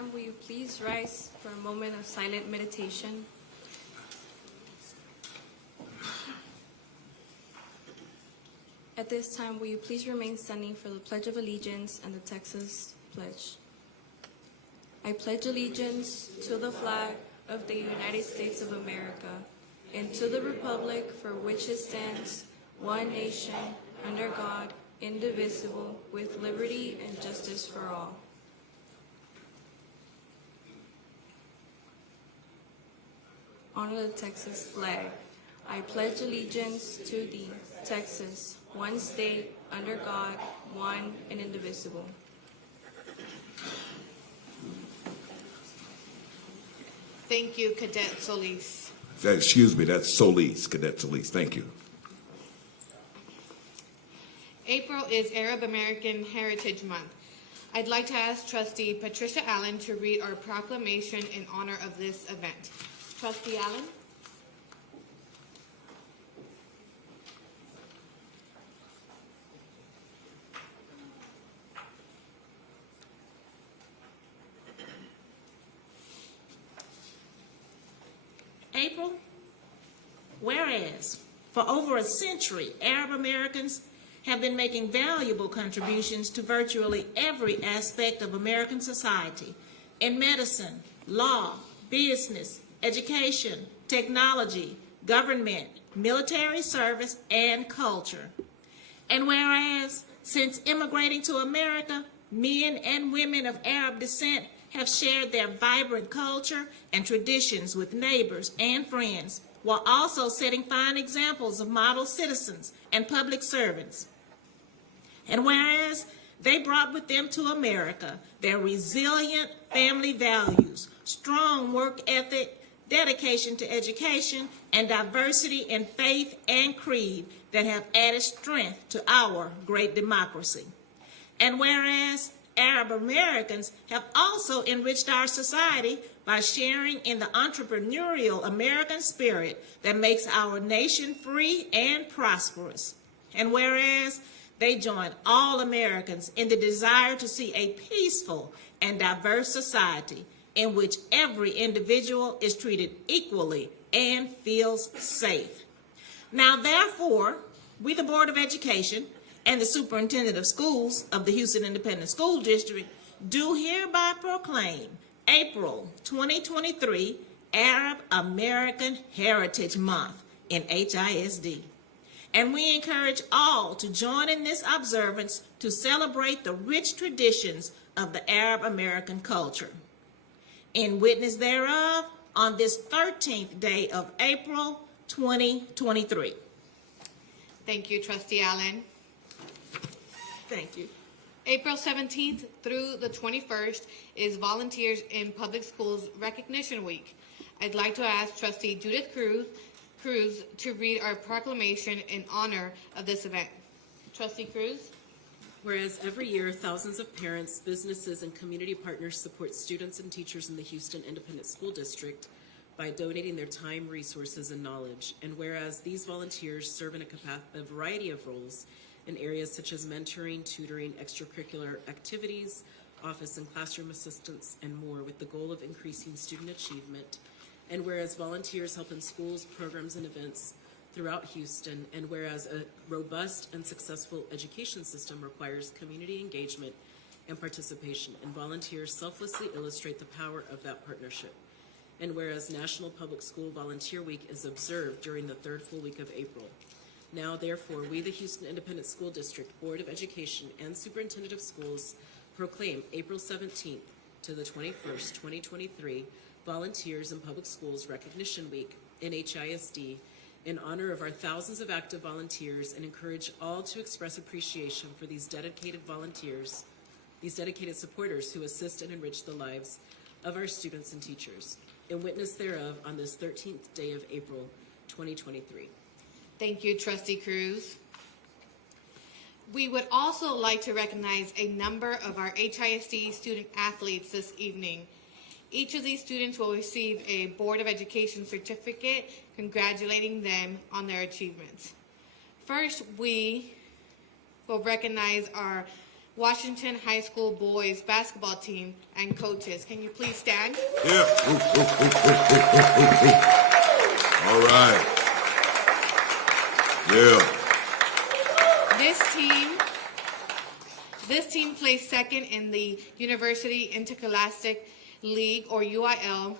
time, will you please rise for a moment of silent meditation? At this time, will you please remain standing for the Pledge of Allegiance and the Texas Pledge? I pledge allegiance to the flag of the United States of America and to the republic for which it stands, one nation, under God, indivisible, with liberty and justice for all. Honor the Texas flag. I pledge allegiance to thee, Texas, one state, under God, one and indivisible. Thank you, Cadet Solis. Excuse me, that's Solis, Cadet Solis. Thank you. April is Arab American Heritage Month. I'd like to ask Trustee Patricia Allen to read our proclamation in honor of this event. Trustee Allen? April, whereas for over a century, Arab Americans have been making valuable contributions to virtually every aspect of American society in medicine, law, business, education, technology, government, military service, and culture. And whereas since immigrating to America, men and women of Arab descent have shared their vibrant culture and traditions with neighbors and friends, while also setting fine examples of model citizens and public servants. And whereas they brought with them to America their resilient family values, strong work ethic, dedication to education, and diversity in faith and creed that have added strength to our great democracy. And whereas Arab Americans have also enriched our society by sharing in the entrepreneurial American spirit that makes our nation free and prosperous. And whereas they join all Americans in the desire to see a peaceful and diverse society in which every individual is treated equally and feels safe. Now, therefore, we, the Board of Education, and the Superintendent of Schools of the Houston Independent School District, do hereby proclaim April 2023 Arab American Heritage Month in HISD. And we encourage all to join in this observance to celebrate the rich traditions of the Arab American culture. In witness thereof, on this 13th day of April 2023. Thank you, Trustee Allen. Thank you. April 17th through the 21st is Volunteers in Public Schools Recognition Week. I'd like to ask Trustee Judith Cruz to read our proclamation in honor of this event. Trustee Cruz? Whereas every year, thousands of parents, businesses, and community partners support students and teachers in the Houston Independent School District by donating their time, resources, and knowledge. And whereas these volunteers serve in a variety of roles in areas such as mentoring, tutoring, extracurricular activities, office and classroom assistance, and more, with the goal of increasing student achievement. And whereas volunteers help in schools, programs, and events throughout Houston, and whereas a robust and successful education system requires community engagement and participation, and volunteers selflessly illustrate the power of that partnership. And whereas National Public School Volunteer Week is observed during the third full week of April. Now, therefore, we, the Houston Independent School District, Board of Education, and Superintendent of Schools proclaim April 17th to the 21st, 2023, Volunteers in Public Schools Recognition Week in HISD in honor of our thousands of active volunteers, and encourage all to express appreciation for these dedicated volunteers, these dedicated supporters who assist and enrich the lives of our students and teachers. In witness thereof, on this 13th day of April, 2023. Thank you, Trustee Cruz. We would also like to recognize a number of our HISD student athletes this evening. Each of these students will receive a Board of Education certificate congratulating them on their achievements. First, we will recognize our Washington High School boys basketball team and coaches. Can you please stand? Yeah. All right. Yeah. This team placed second in the University Interscholastic League, or UIL,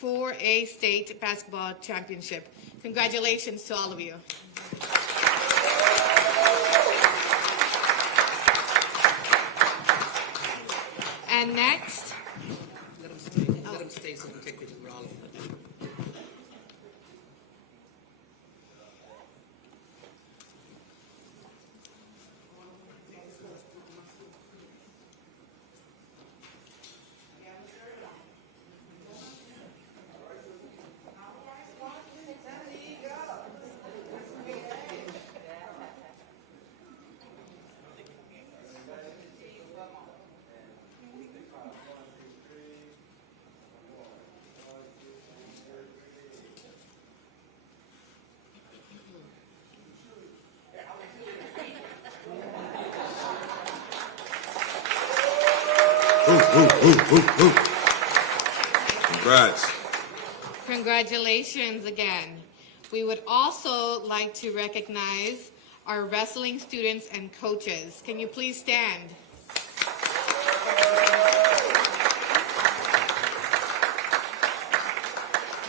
4A State Basketball Championship. Congratulations to all of you. And next, Let them stay. Let them stay so we can take pictures with all of them. Congrats. congratulations again. We would also like to recognize our wrestling students and coaches. Can you please stand?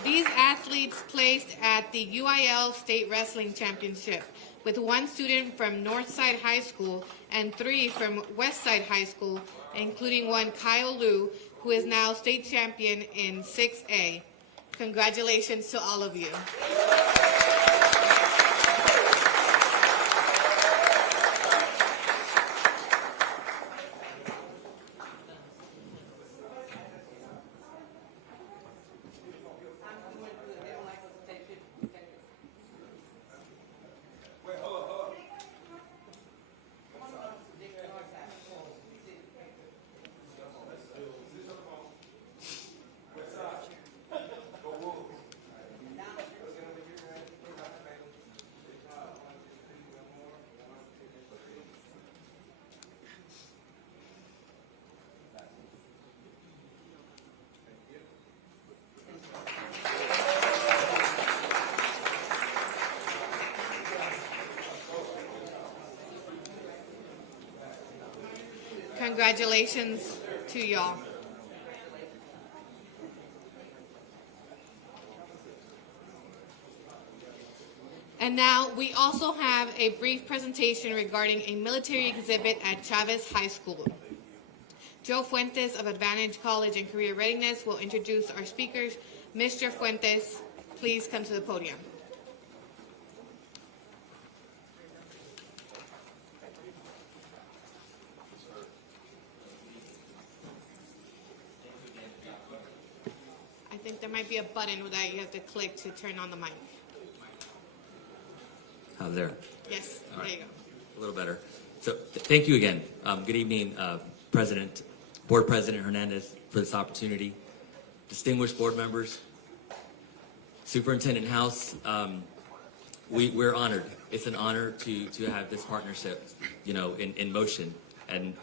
These athletes placed at the UIL State Wrestling Championship, with one student from Northside High School and 3 from Westside High School, including one Kyle Liu, who is now state champion in 6A. Congratulations to all of you. Congratulations to y'all. And now we also have a brief presentation regarding a military exhibit at Chavez High School. Joe Fuentes of Advantage College and Career Readiness will introduce our speakers. Mr. Fuentes, please come to the podium. I think there might be a button that you have to click to turn on the mic. How's there? Yes, All there right. you go. A little better. So thank you again. Good evening, Board President Hernandez, for this opportunity. Distinguished board members, Superintendent House, we're honored. It's an honor to have this partnership, in motion. And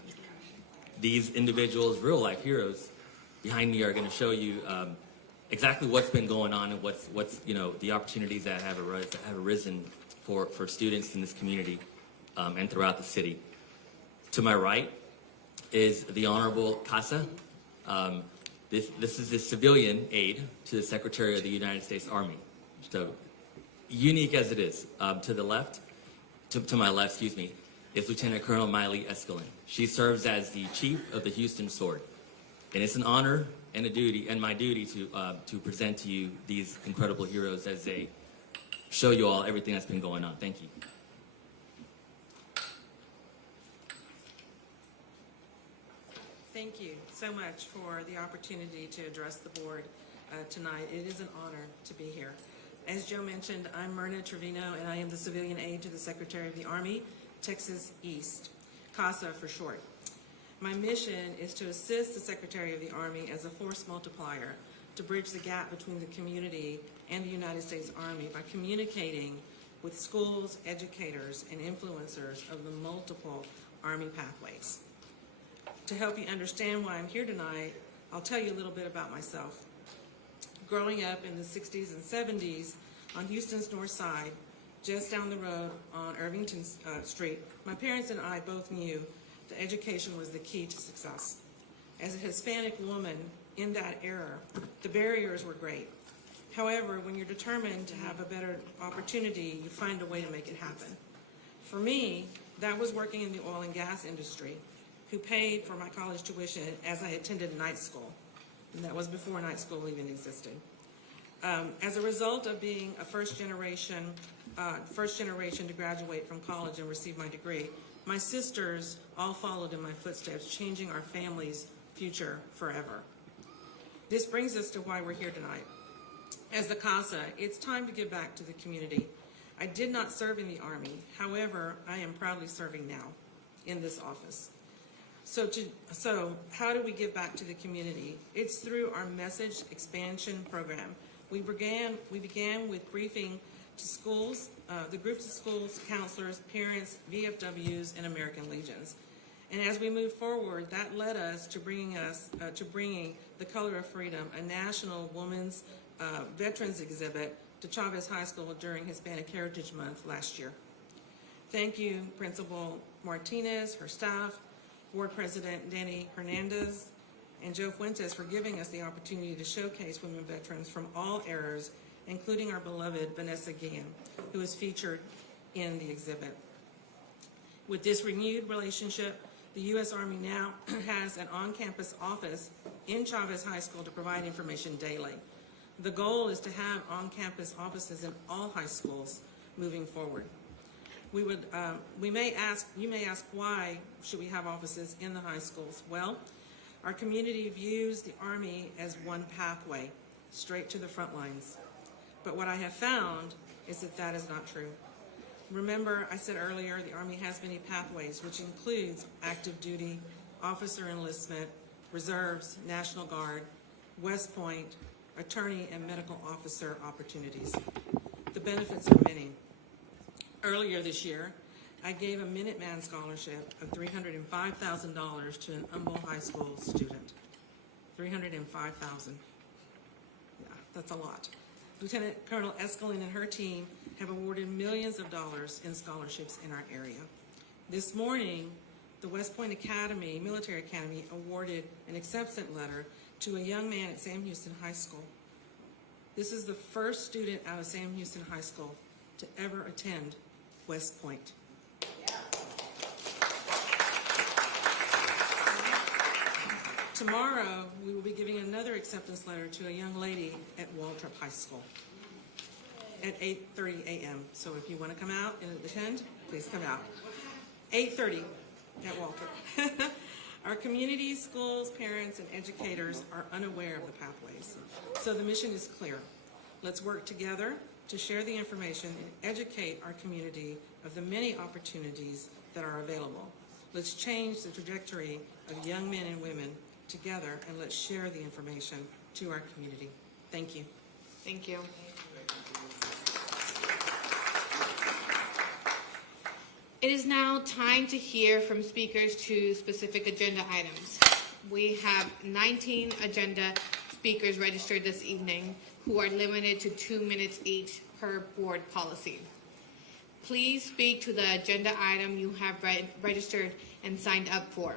these individuals, real life heroes, behind me are going to show you exactly what's been going on and what's the opportunities that have arisen for students in this community and throughout the city. To my right is the Honorable Casa. This is the civilian aide to the Secretary of the United States Army. So unique as it is. To the left, to my left, excuse me, is Lieutenant Colonel Miley Escalin. She serves as the Chief of the Houston Sword. And it's an honor and a duty, and my duty to present to you these incredible heroes as they show you all everything that's been going on. Thank you. Thank you so much for the opportunity to address the board tonight. It is an honor to be here. As Joe mentioned, I'm Myrna Trevino, and I am the civilian aide to the Secretary of the Army, Texas East, CASA for short. My mission is to assist the Secretary of the Army as a force multiplier to bridge the gap between the community and the United States Army by communicating with schools, educators, and influencers of the multiple Army pathways. To help you understand why I'm here tonight, I'll tell you a little bit about myself. Growing up in the 60s and 70s on Houston's north side, just down the road on Irvington Street, my parents and I both knew that education was the key to success. As a Hispanic woman in that era, the barriers were great. However, when you're determined to have a better opportunity, you find a way to make it happen. For me, that was working in the oil and gas industry, who paid for my college tuition as I attended night school. And that was before night school even existed. As a result of being a first generation to graduate from college and receive my degree, my sisters all followed in my footsteps, changing our family's future forever. This brings us to why we're here tonight. As the CASA, it's time to give back to the community. I did not serve in the Army. However, I am proudly serving now in this office. So how do we give back to the community? It's through our message expansion program. We began with briefing to schools, the groups of schools, counselors, parents, VFWs, and American Legions. And as we moved forward, that led us to bringing the Color of Freedom, a national women's veterans exhibit, to Chavez High School during Hispanic Heritage Month last year. Thank you, Principal Martinez, her staff, Board President Danny Hernandez, and Joe Fuentes for giving us the opportunity to showcase women veterans from all eras, including our beloved Vanessa Guillen, who is featured in the exhibit. With this renewed relationship, the U.S. Army now has an on-campus office in Chavez High School to provide information daily. The goal is to have on-campus offices in all high schools moving forward. You may ask, why should we have offices in the high schools? Well, our community views the Army as one pathway, straight to the front lines. But what I have found is that that is not true. Remember, I said earlier, the Army has many pathways, which includes active duty, officer enlistment, reserves, National Guard, West Point, attorney and medical officer opportunities. The benefits are many. Earlier this year, I gave a Minuteman scholarship of $305,000 to an Humboldt High School student. $305,000. Yeah, that's a lot. Lieutenant Colonel Escalin and her team have awarded millions of dollars in scholarships in our area. This morning, the West Point Academy, Military Academy, awarded an acceptance letter to a young man at Sam Houston High School. This is the first student out of Sam Houston High School to ever attend West Point. Tomorrow, we will be giving another acceptance letter to a young lady at Waltrip High School at 8:30 a.m. So if you want to come out and attend, please come out. 8:30 at Waltrip. Our community, schools, parents, and educators are unaware of the pathways. So the mission is clear. Let's work together to share the information and educate our community of the many opportunities that are available. Let's change the trajectory of young men and women together, and let's share the information to our community. Thank you. Thank you. It is now time to hear from speakers to specific agenda items. We have 19 agenda speakers registered this evening who are limited to 2 minutes each per board policy. Please speak to the agenda item you have registered and signed up for.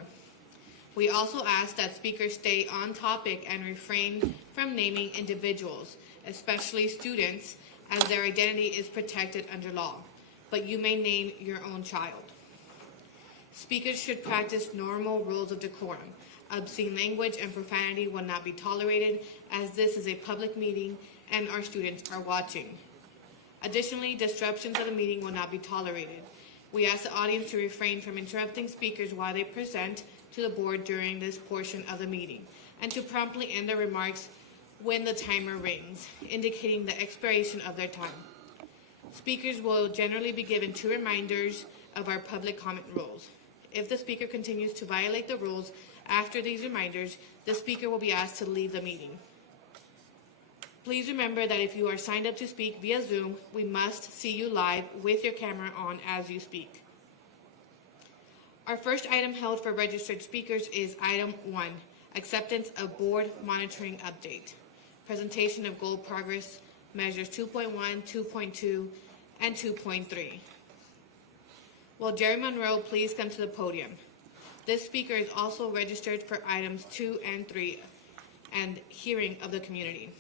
We also ask that speakers stay on topic and refrain from naming individuals, especially students, as their identity is protected under law, but you may name your own child. Speakers should practice normal rules of decorum. Obscene language and profanity will not be tolerated, as this is a public meeting and our students are watching. Additionally, disruptions of the meeting will not be tolerated. We ask the audience to refrain from interrupting speakers while they present to the board during this portion of the meeting, and to promptly end their remarks when the timer rings, indicating the expiration of their time. Speakers will generally be given 2 reminders of our public comment rules. If the speaker continues to violate the rules after these reminders, the speaker will be asked to leave the meeting. Please remember that if you are signed up to speak via Zoom, we must see you live with your camera on as you speak. Our first item held for registered speakers is item 1, acceptance of board monitoring update. Presentation of goal progress measures 2.1, 2.2, and 2.3. Will Jerry Monroe please come to the podium? This speaker is also registered for items 2 and 3 and hearing of the community.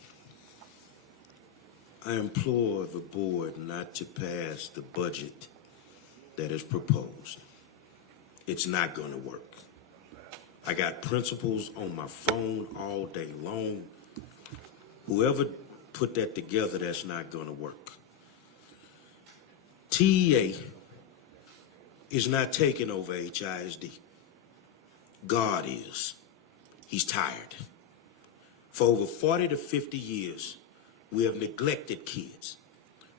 I implore the board not to pass the budget that is proposed. It's not going to work. I got principals on my phone all day long. Whoever put that together, that's not going to work. TEA is not taking over HISD. God is. He's tired. For over 40 to 50 years, we have neglected kids.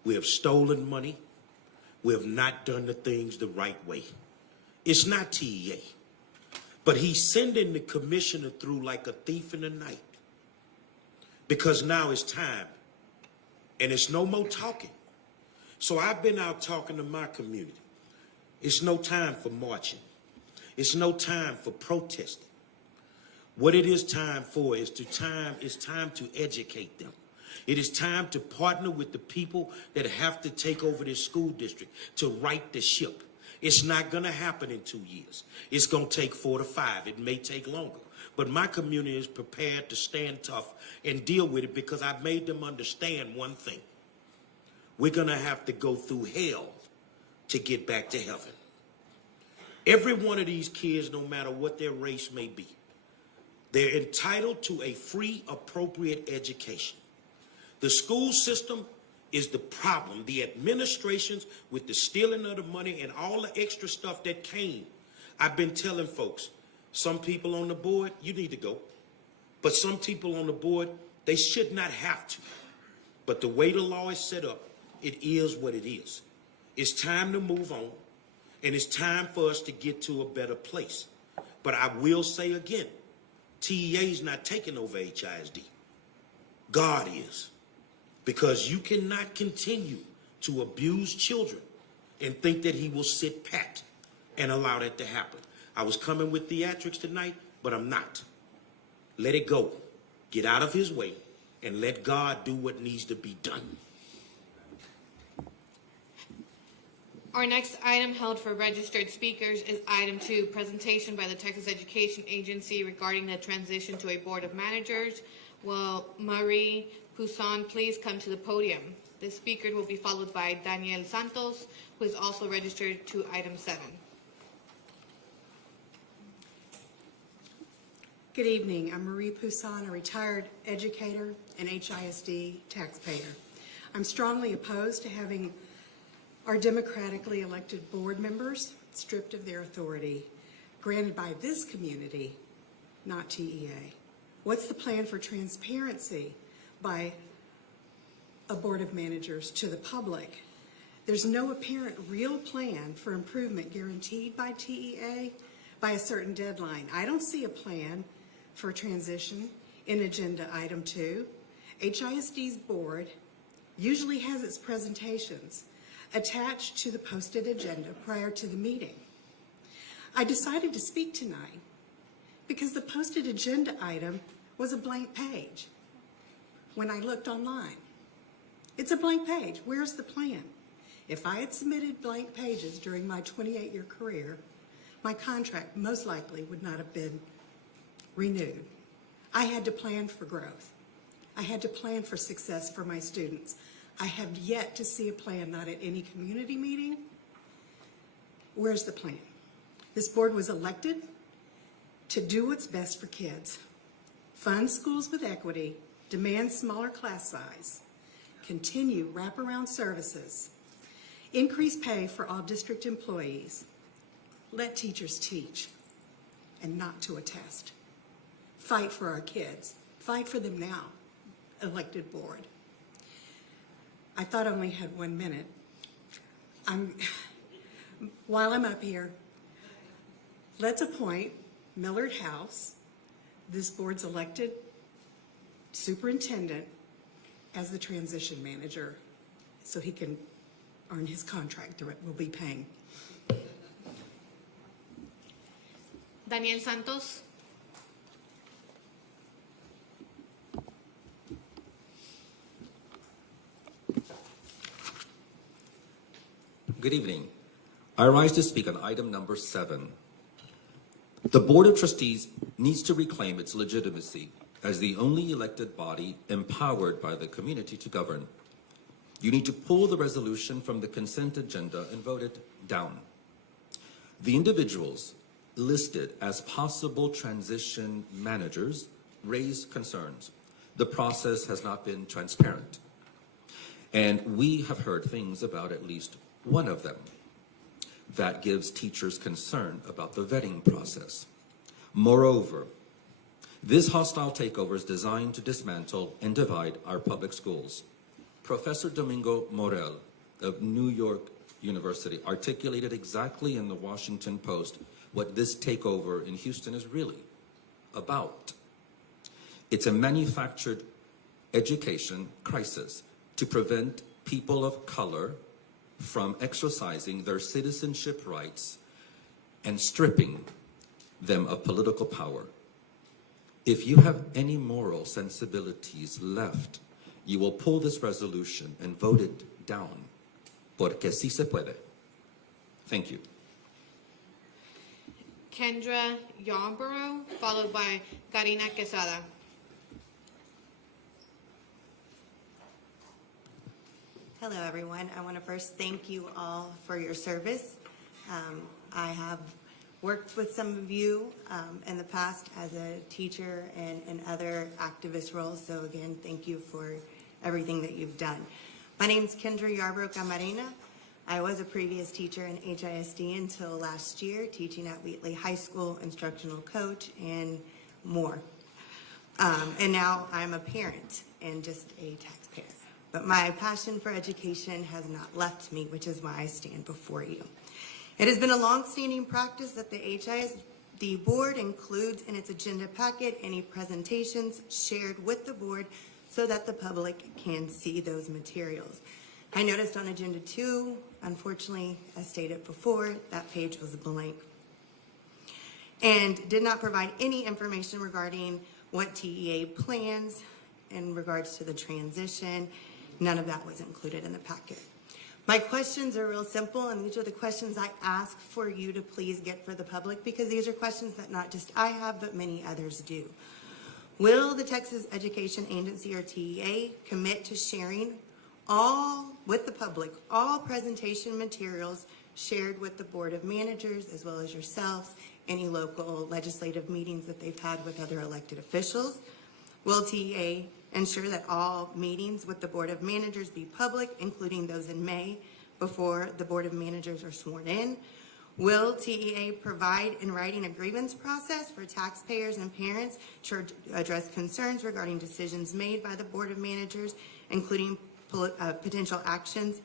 We have stolen money. We have not done the things the right way. It's not TEA. But he's sending the commissioner through like a thief in the night. Because now it's time. And it's no more talking. So I've been out talking to my community. It's no time for marching. It's no time for protesting. What it is time for is time to educate them. It is time to partner with the people that have to take over this school district to right the ship. It's not going to happen in 2 years. It's going to take 4 to 5. It may take longer. But my community is prepared to stand tough and deal with it because I've made them understand one thing. We're going to have to go through hell to get back to heaven. Every one of these kids, no matter what their race may be, they're entitled to a free, appropriate education. The school system is the problem. The administrations with the stealing of the money and all the extra stuff that came. I've been telling folks, some people on the board, you need to go. But some people on the board, they should not have to. But the way the law is set up, it is what it is. It's time to move on, and it's time for us to get to a better place. But I will say again, TEA is not taking over HISD. God is. Because you cannot continue to abuse children and think that he will sit pat and allow that to happen. I was coming with theatrics tonight, but I'm not. Let it go. Get out of his way and let God do what needs to be done. Our next item held for registered speakers is item 2, presentation by the Texas Education Agency regarding the transition to a board of managers. Will Marie Poussin please come to the podium? This speaker will be followed by Daniel Santos, who is also registered to item 7. Good evening. I'm Marie Poussin, a retired educator and HISD taxpayer. I'm strongly opposed to having our democratically elected board members stripped of their authority, granted by this community, not TEA. What's the plan for transparency by a board of managers to the public? There's no apparent real plan for improvement guaranteed by TEA by a certain deadline. I don't see a plan for transition in agenda item 2. HISD's board usually has its presentations attached to the posted agenda prior to the meeting. I decided to speak tonight because the posted agenda item was a blank page when I looked online. It's a blank page. Where's the plan? If I had submitted blank pages during my 28-year career, my contract most likely would not have been renewed. I had to plan for growth. I had to plan for success for my students. I have yet to see a plan, not at any community meeting. Where's the plan? This board was elected to do what's best for kids. Fund schools with equity, demand smaller class size, continue wraparound services, increase pay for all district employees, let teachers teach and not to a test. Fight for our kids. Fight for them now, elected board. I thought I only had 1 minute. While I'm up here, let's appoint Millard House, this board's elected superintendent, as the transition manager so he can earn his contract that we'll be paying. Daniel Santos. Good evening. I rise to speak on item number 7. The Board of Trustees needs to reclaim its legitimacy as the only elected body empowered by the community to govern. You need to pull the resolution from the consent agenda and vote it down. The individuals listed as possible transition managers raise concerns. The process has not been transparent. And we have heard things about at least one of them. That gives teachers concern about the vetting process. Moreover, this hostile takeover is designed to dismantle and divide our public schools. Professor Domingo Morel of New York University articulated exactly in the Washington Post what this takeover in Houston is really about. It's a manufactured education crisis to prevent people of color from exercising their citizenship rights and stripping them of political power. If you have any moral sensibilities left, you will pull this resolution and vote it down. Porque sí se puede. Thank you. Kendra Yarborough, followed by Karina Quesada. Hello, everyone. I want to first thank you all for your service. I have worked with some of you in the past as a teacher and in other activist roles. So again, thank you for everything that you've done. My name is Kendra Yarbrough Camarena. I was a previous teacher in HISD until last year, teaching at Wheatley High School, instructional coach, and more. And now I'm a parent and just a taxpayer. But my passion for education has not left me, which is why I stand before you. It has been a long-standing practice that the HISD board includes in its agenda packet any presentations shared with the board so that the public can see those materials. I noticed on Agenda 2, unfortunately, as stated before, that page was blank and did not provide any information regarding what TEA plans in regards to the transition. None of that was included in the packet. My questions are real simple, and these are the questions I ask for you to please get for the public, because these are questions that not just I have, but many others do. Will the Texas Education Agency, or TEA, commit to sharing with the public all presentation materials shared with the Board of Managers, as well as yourselves, any local legislative meetings that they've had with other elected officials? Will TEA ensure that all meetings with the Board of Managers be public, including those in May, before the Board of Managers are sworn in? Will TEA provide in writing a grievance process for taxpayers and parents to address concerns regarding decisions made by the Board of Managers, including potential actions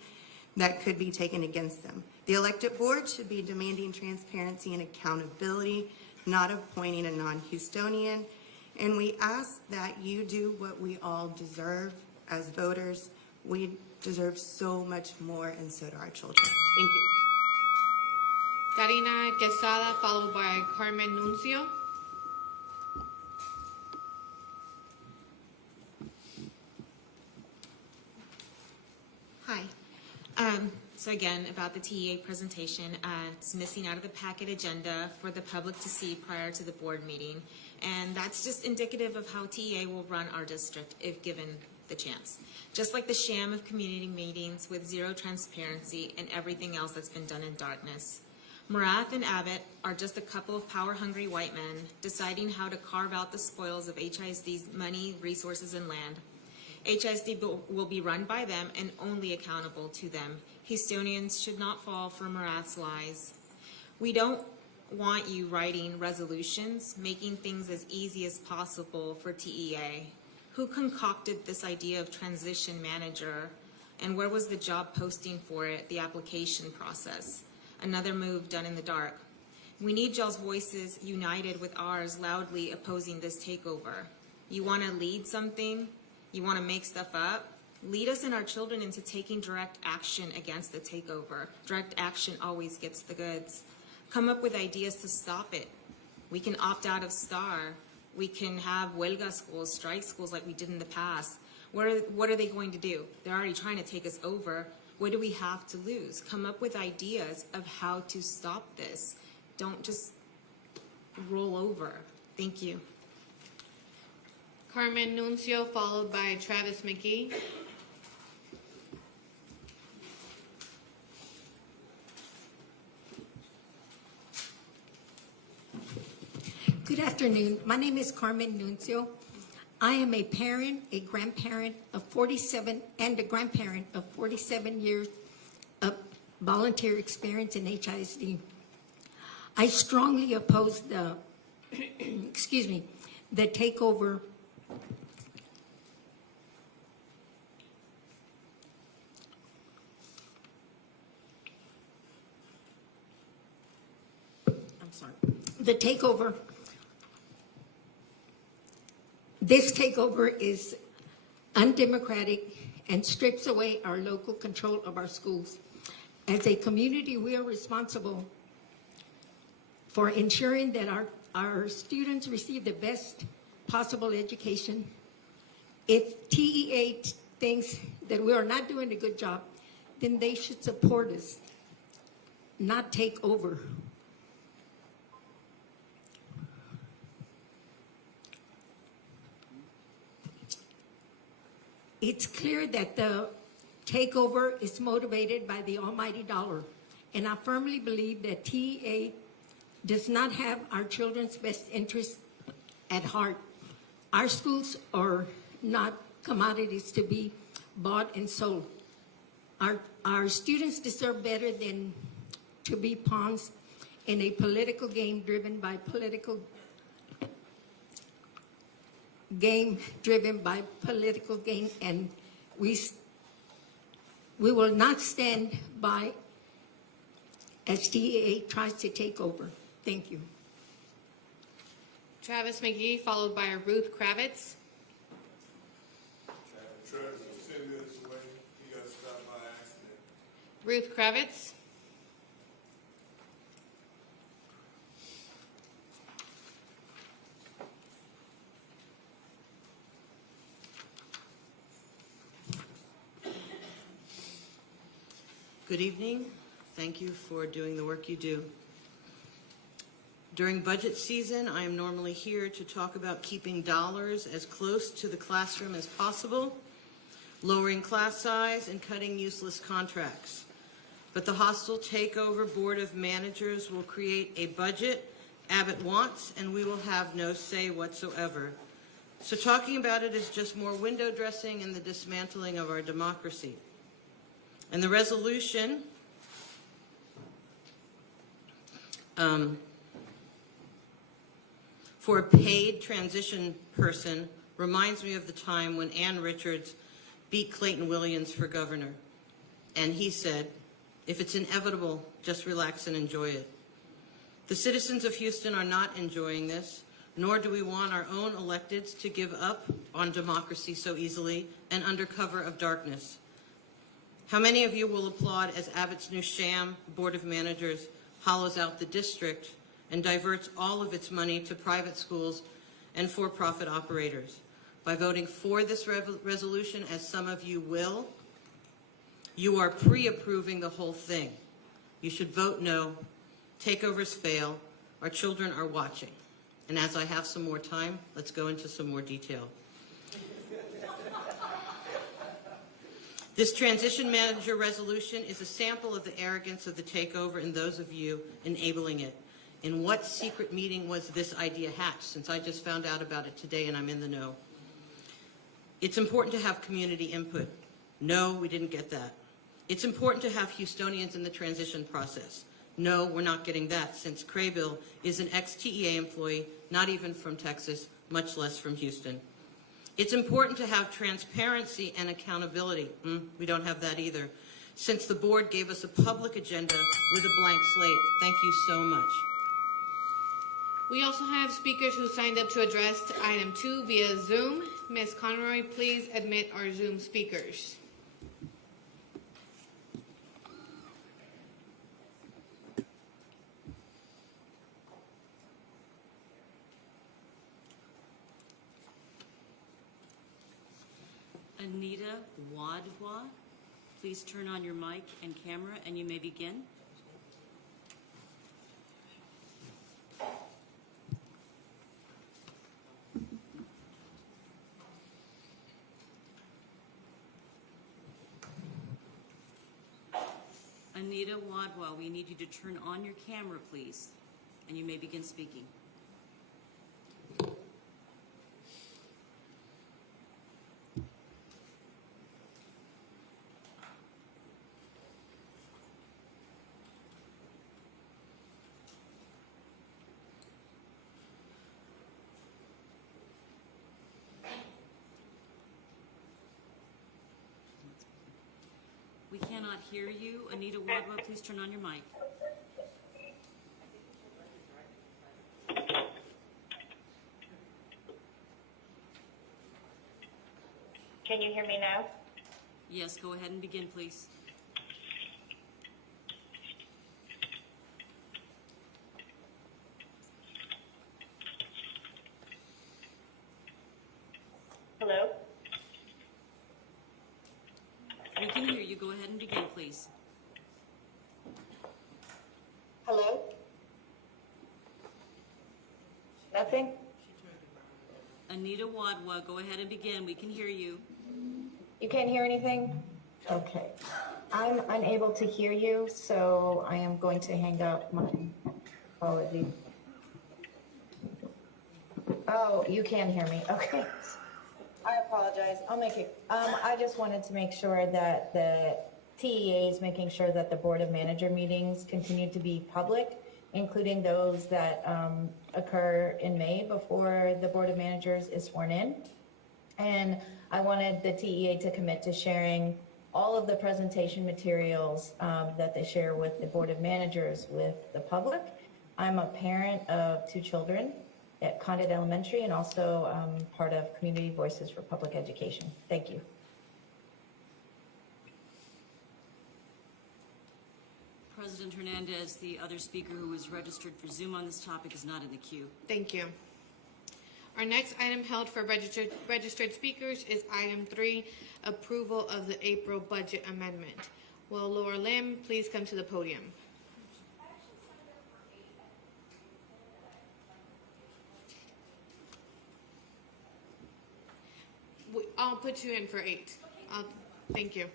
that could be taken against them? The elected board should be demanding transparency and accountability, not appointing a non-Houstonian. And we ask that you do what we all deserve as voters. We deserve so much more, and so do our children. Thank you. Karina Quesada, followed by Carmen Nuncio. Hi. So again, about the TEA presentation, it's missing out of the packet agenda for the public to see prior to the board meeting. And that's just indicative of how TEA will run our district if given the chance. Just like the sham of community meetings with zero transparency and everything else that's been done in darkness. Morath and Abbott are just a couple of power-hungry white men deciding how to carve out the spoils of HISD's money, resources, and land. HISD will be run by them and only accountable to them. Houstonians should not fall for Morath's lies. We don't want you writing resolutions, making things as easy as possible for TEA. Who concocted this idea of transition manager, and where was the job posting for it, the application process? Another move done in the dark. We need y'all's voices united with ours loudly opposing this takeover. You want to lead something? You want to make stuff up? Lead us and our children into taking direct action against the takeover. Direct action always gets the goods. Come up with ideas to stop it. We can opt out of STAR. We can have huelga schools, strike schools like we did in the past. What are they going to do? They're already trying to take us over. What do we have to lose? Come up with ideas of how to stop this. Don't just roll over. Thank you. Carmen Nuncio, followed by Travis McGee. Good afternoon. My name is Carmen Nuncio. I am a parent, a grandparent of 47, and a grandparent of 47 years of volunteer experience in HISD. I strongly oppose the, excuse me, the takeover This takeover is undemocratic and strips away our local control of our schools. As a community, we are responsible for ensuring that our students receive the best possible education. If TEA thinks that we are not doing a good job, then they should support us, not take over. It's clear that the takeover is motivated by the almighty dollar, and I firmly believe that TEA does not have our children's best interests at heart. Our schools are not commodities to be bought and sold. Our students deserve better than to be pawns in a political game driven by political gain, and we will not stand by as TEA tries to take over. Thank you. Travis McGee, followed by Ruth Kravitz. Travis was 10 minutes away. He got stopped by accident. Ruth Kravitz. Good evening. Thank you for doing the work you do. During budget season, I am normally here to talk about keeping dollars as close to the classroom as possible, lowering class size, and cutting useless contracts. But the hostile takeover Board of Managers will create a budget Abbott wants, and we will have no say whatsoever. So talking about it is just more window dressing and the dismantling of our democracy. And the resolution for a paid transition person reminds me of the time when Ann Richards beat Clayton Williams for governor. And he said, if it's inevitable, just relax and enjoy it. The citizens of Houston are not enjoying this, nor do we want our own electeds to give up on democracy so easily and under cover of darkness. How many of you will applaud as Abbott's new sham Board of Managers hollows out the district and diverts all of its money to private schools and for-profit operators? By voting for this resolution, as some of you will, you are pre-approving the whole thing. You should vote no. Takeovers fail. Our children are watching. And as I have some more time, let's go into some more detail. This transition manager resolution is a sample of the arrogance of the takeover and those of you enabling it. In what secret meeting was this idea hatched, since I just found out about it today and I'm in the know? It's important to have community input. No, we didn't get that. It's important to have Houstonians in the transition process. No, we're not getting that, since Craybill is an ex-TEA employee, not even from Texas, much less from Houston. It's important to have transparency and accountability. We don't have that either, since the board gave us a public agenda with a blank slate. Thank you so much. We also have speakers who signed up to address item 2 via Zoom. Ms. Conroy, please admit our Zoom speakers. Anita Wadhwa, please turn on your mic and camera and you may begin. Anita Wadhwa, we need you to turn on your camera, please, and you may begin speaking. We cannot hear you. Anita Wadhwa, please turn on your mic. Can you hear me now? Yes, go ahead and begin, please. Hello? We can hear you. Go ahead and begin, please. Hello? Nothing? Anita Wadhwa, go ahead and begin. We can hear you. You can't hear anything? Okay. I'm unable to hear you, so I am going to hang up my apologies. Oh, you can hear me. Okay. I apologize. I'll make it. I just wanted to make sure that the TEA is making sure that the Board of Manager meetings continue to be public, including those that occur in May before the Board of Managers is sworn in. And I wanted the TEA to commit to sharing all of the presentation materials that they share with the Board of Managers with the public. I'm a parent of 2 children at Condit Elementary and also part of Community Voices for Public Education. Thank you. President Hernandez, the other speaker who is registered for Zoom on this topic, is not in the queue. Thank you. Our next item held for registered speakers is item 3, approval of the April budget amendment. Will Laura Lim please come to the podium? I'll put you in for 8. Thank you.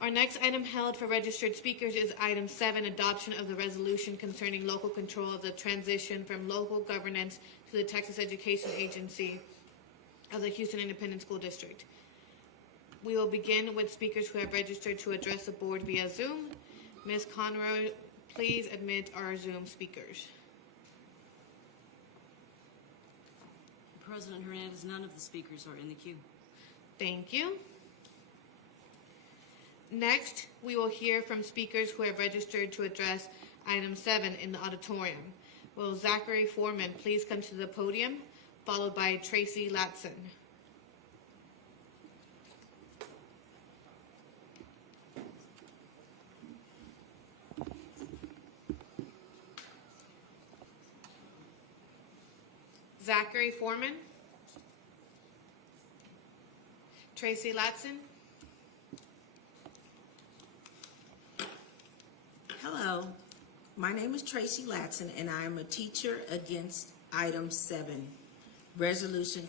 Our next item held for registered speakers is item 7, adoption of the resolution concerning local control of the transition from local governance to the Texas Education Agency of the Houston Independent School District. We will begin with speakers who have registered to address the board via Zoom. Ms. Conroy, please admit our Zoom speakers. President Hernandez, none of the speakers are in the queue. Thank you. Next, we will hear from speakers who have registered to address item 7 in the auditorium. Will Zachary Foreman please come to the podium, followed by Tracy Latson. Zachary Foreman. Tracy Latson. Hello, my name is Tracy Latson, and I am a teacher against item 7, resolution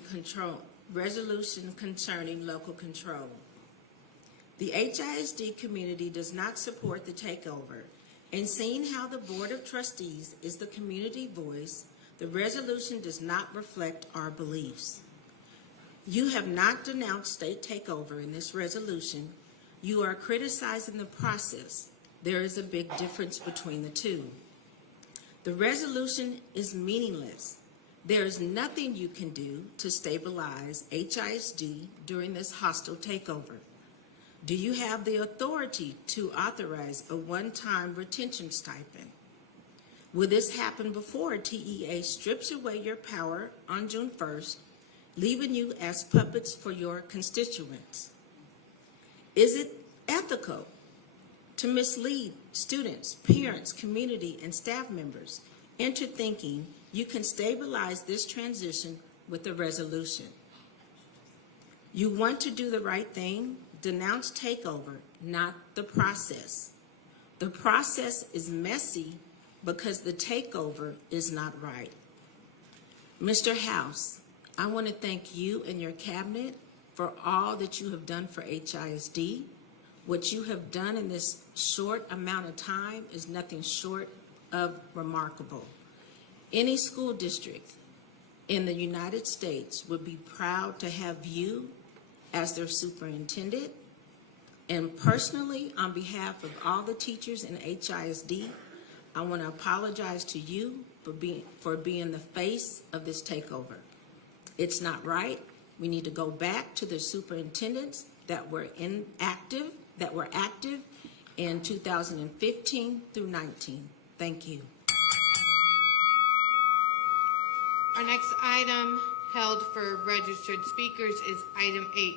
concerning local control. The HISD community does not support the takeover, and seeing how the Board of Trustees is the community voice, the resolution does not reflect our beliefs. You have not denounced state takeover in this resolution. You are criticizing the process. There is a big difference between the two. The resolution is meaningless. There is nothing you can do to stabilize HISD during this hostile takeover. Do you have the authority to authorize a one-time retention stipend? Will this happen before TEA strips away your power on June 1st, leaving you as puppets for your constituents? Is it ethical to mislead students, parents, community, and staff members into thinking you can stabilize this transition with a resolution? You want to do the right thing? Denounce takeover, not the process. The process is messy because the takeover is not right. Mr. House, I want to thank you and your cabinet for all that you have done for HISD. What you have done in this short amount of time is nothing short of remarkable. Any school district in the United States would be proud to have you as their superintendent. And personally, on behalf of all the teachers in HISD, I want to apologize to you for being the face of this takeover. It's not right. We need to go back to the superintendents that were active in 2015 through 19. Thank you. Our next item held for registered speakers is item 8,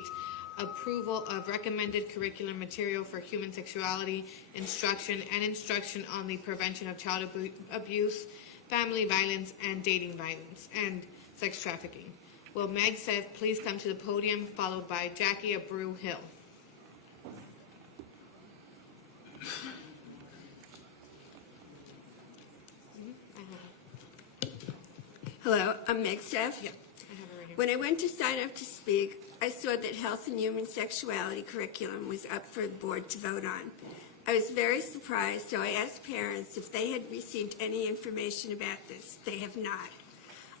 approval of recommended curriculum material for human sexuality instruction and instruction on the prevention of child abuse, family violence, and dating violence, and sex trafficking. Will Meg Seth please come to the podium, followed by Jackie Abreu Hill. Hello, I'm Meg Seth. Yeah, I have it right here. When I went to sign up to speak, I saw that health and human sexuality curriculum was up for the board to vote on. I was very surprised, so I asked parents if they had received any information about this. They have not.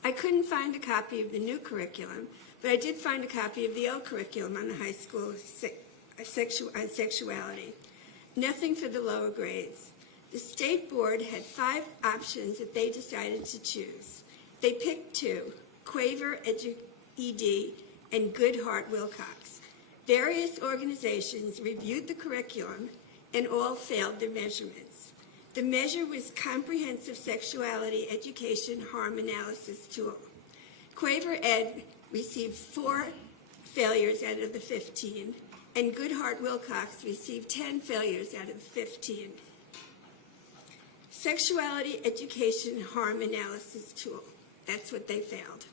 I couldn't find a copy of the new curriculum, but I did find a copy of the old curriculum on the high school sexuality. Nothing for the lower grades. The state board had 5 options that they decided to choose. They picked 2, Quaver ED and Goodhart Wilcox. Various organizations reviewed the curriculum and all failed their measurements. The measure was Comprehensive Sexuality Education Harm Analysis Tool. Quaver Ed received 4 failures out of the 15, and Goodhart Wilcox received 10 failures out of the 15. Sexuality Education Harm Analysis Tool. That's what they failed.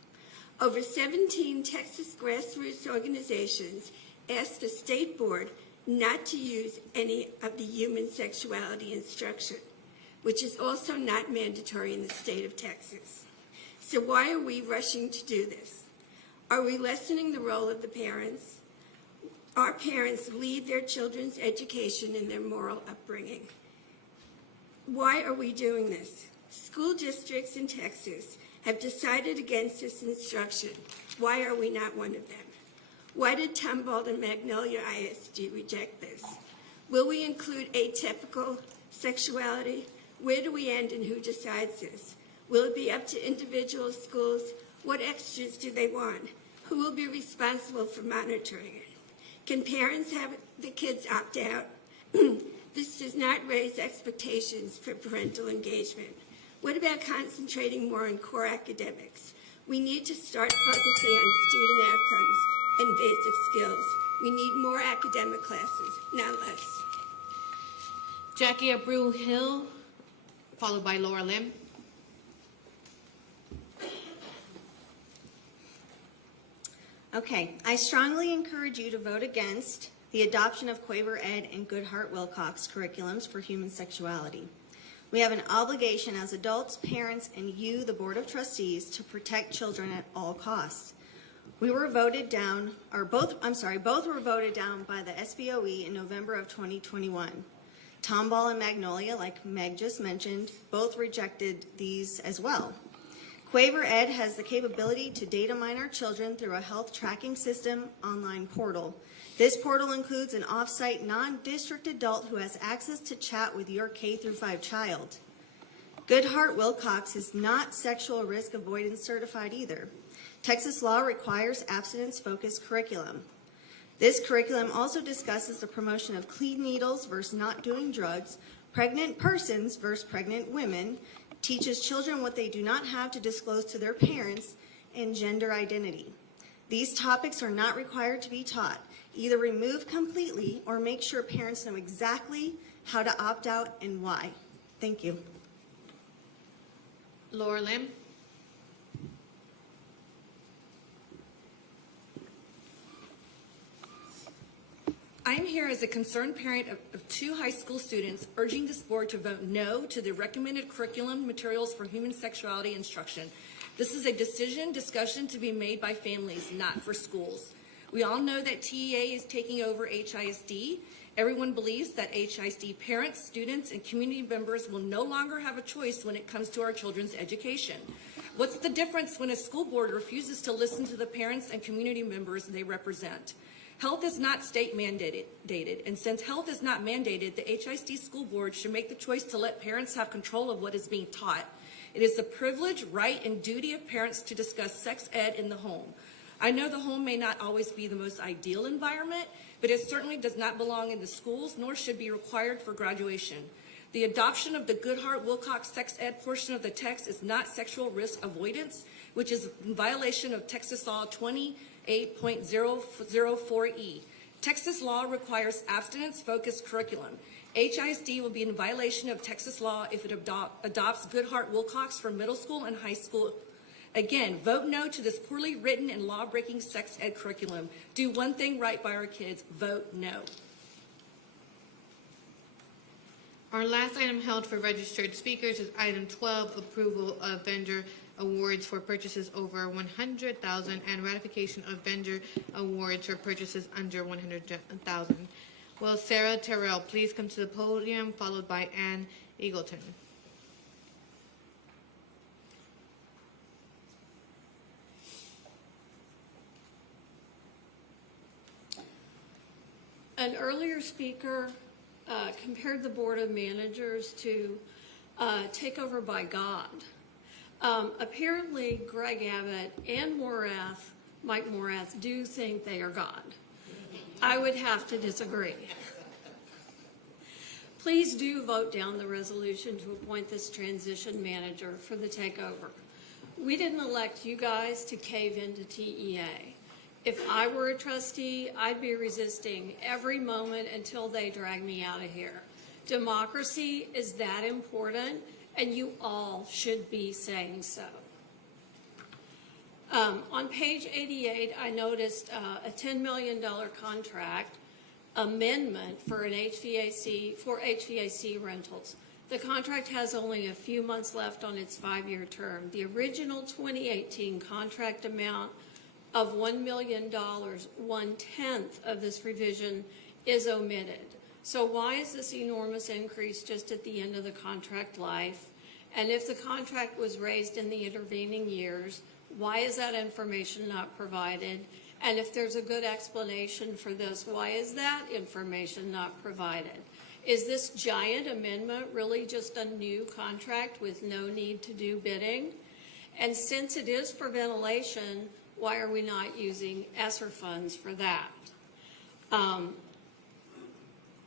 Over 17 Texas grassroots organizations asked the state board not to use any of the human sexuality instruction, which is also not mandatory in the state of Texas. So why are we rushing to do this? Are we lessening the role of the parents? Our parents lead their children's education and their moral upbringing. Why are we doing this? School districts in Texas have decided against this instruction. Why are we not one of them? Why did Tomball and Magnolia ISD reject this? Will we include atypical sexuality? Where do we end and who decides this? Will it be up to individual schools? What extras do they want? Who will be responsible for monitoring it? Can parents have the kids opt out? This does not raise expectations for parental engagement. What about concentrating more on core academics? We need to start focusing on student outcomes and basic skills. We need more academic classes, not less. Jackie Abreu Hill, followed by Laura Lim. Okay, I strongly encourage you to vote against the adoption of Quaver Ed and Goodhart Wilcox curriculums for human sexuality. We have an obligation as adults, parents, and you, the Board of Trustees, to protect children at all costs. We were voted down, both were voted down by the SBOE in November of 2021. Tomball and Magnolia, like Meg just mentioned, both rejected these as well. Quaver Ed has the capability to data mine our children through a health tracking system online portal. This portal includes an off-site non-district adult who has access to chat with your K-5 child. Goodhart Wilcox is not sexual risk avoidance certified either. Texas law requires abstinence-focused curriculum. This curriculum also discusses the promotion of clean needles versus not doing drugs, pregnant persons versus pregnant women, teaches children what they do not have to disclose to their parents, and gender identity. These topics are not required to be taught. Either remove completely or make sure parents know exactly how to opt out and why. Thank you. Laura Lim. I am here as a concerned parent of 2 high school students urging this board to vote no to the recommended curriculum materials for human sexuality instruction. This is a discussion to be made by families, not for schools. We all know that TEA is taking over HISD. Everyone believes that HISD parents, students, and community members will no longer have a choice when it comes to our children's education. What's the difference when a school board refuses to listen to the parents and community members they represent? Health is not state mandated, and since health is not mandated, the HISD school board should make the choice to let parents have control of what is being taught. It is the privilege, right, and duty of parents to discuss sex ed in the home. I know the home may not always be the most ideal environment, but it certainly does not belong in the schools, nor should be required for graduation. The adoption of the Goodhart-Wilcox sex ed portion of the text is not sexual risk avoidance, which is in violation of Texas Law 28.004E. Texas law requires abstinence-focused curriculum. HISD will be in violation of Texas law if it adopts Goodhart-Wilcox for middle school and high school. Again, vote no to this poorly written and law-breaking sex ed curriculum. Do one thing right by our kids. Vote no. Our last item held for registered speakers is item 12, approval of vendor awards for purchases over $100,000 and ratification of vendor awards for purchases under $100,000. Will Sarah Terrell please come to the podium, followed by Ann Eagleton. An earlier speaker compared the Board of Managers to Takeover by God. Apparently, Greg Abbott and Mike Morath, do think they are God. I would have to disagree. Please do vote down the resolution to appoint this transition manager for the takeover. We didn't elect you guys to cave into TEA. If I were a trustee, I'd be resisting every moment until they drag me out of here. Democracy is that important, and you all should be saying so. On page 88, I noticed a $10 million contract amendment for an HVAC rentals. The contract has only a few months left on its 5-year term. The original 2018 contract amount of $1 million, 1/10 of this revision is omitted. So why is this enormous increase just at the end of the contract life? And if the contract was raised in the intervening years, why is that information not provided? And if there's a good explanation for this, why is that information not provided? Is this giant amendment really just a new contract with no need to do bidding? And since it is for ventilation, why are we not using ESSER funds for that?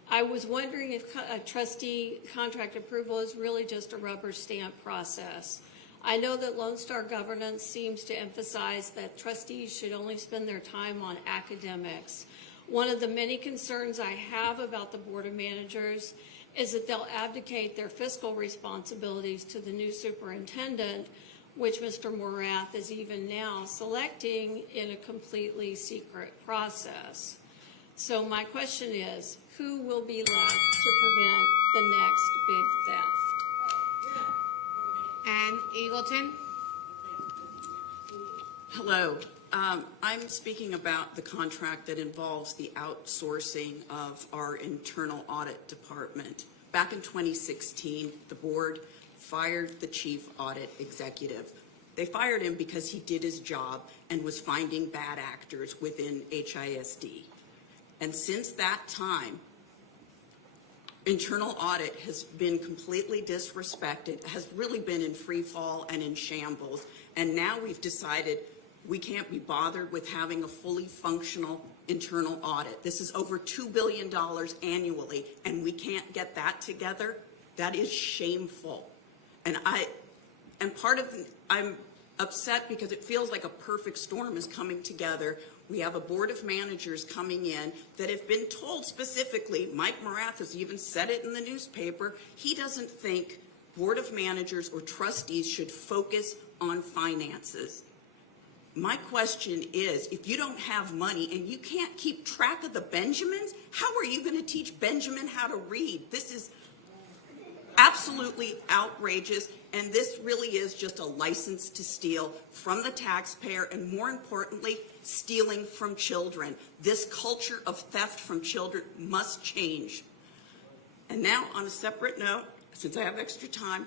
I was wondering if a trustee contract approval is really just a rubber stamp process. I know that Lone Star Governance seems to emphasize that trustees should only spend their time on academics. One of the many concerns I have about the Board of Managers is that they'll abdicate their fiscal responsibilities to the new superintendent, which Mr. Morath is even now selecting in a completely secret process. So my question is, who will be left to prevent the next big theft? Ann Eagleton. Hello. I'm speaking about the contract that involves the outsourcing of our internal audit department. Back in 2016, the board fired the chief audit executive. They fired him because he did his job and was finding bad actors within HISD. And since that time, internal audit has been completely disrespected, has really been in free fall and in shambles. And now we've decided we can't be bothered with having a fully functional internal audit. This is over $2 billion annually, and we can't get that together. That is shameful. And I'm upset because it feels like a perfect storm is coming together. We have a Board of Managers coming in that have been told specifically, Mike Morath has even said it in the newspaper, he doesn't think Board of Managers or trustees should focus on finances. My question is, if you don't have money and you can't keep track of the Benjamins, how are you going to teach Benjamin how to read? This is absolutely outrageous, and this really is just a license to steal from the taxpayer, and more importantly, stealing from children. This culture of theft from children must change. And now, on a separate note, since I have extra time,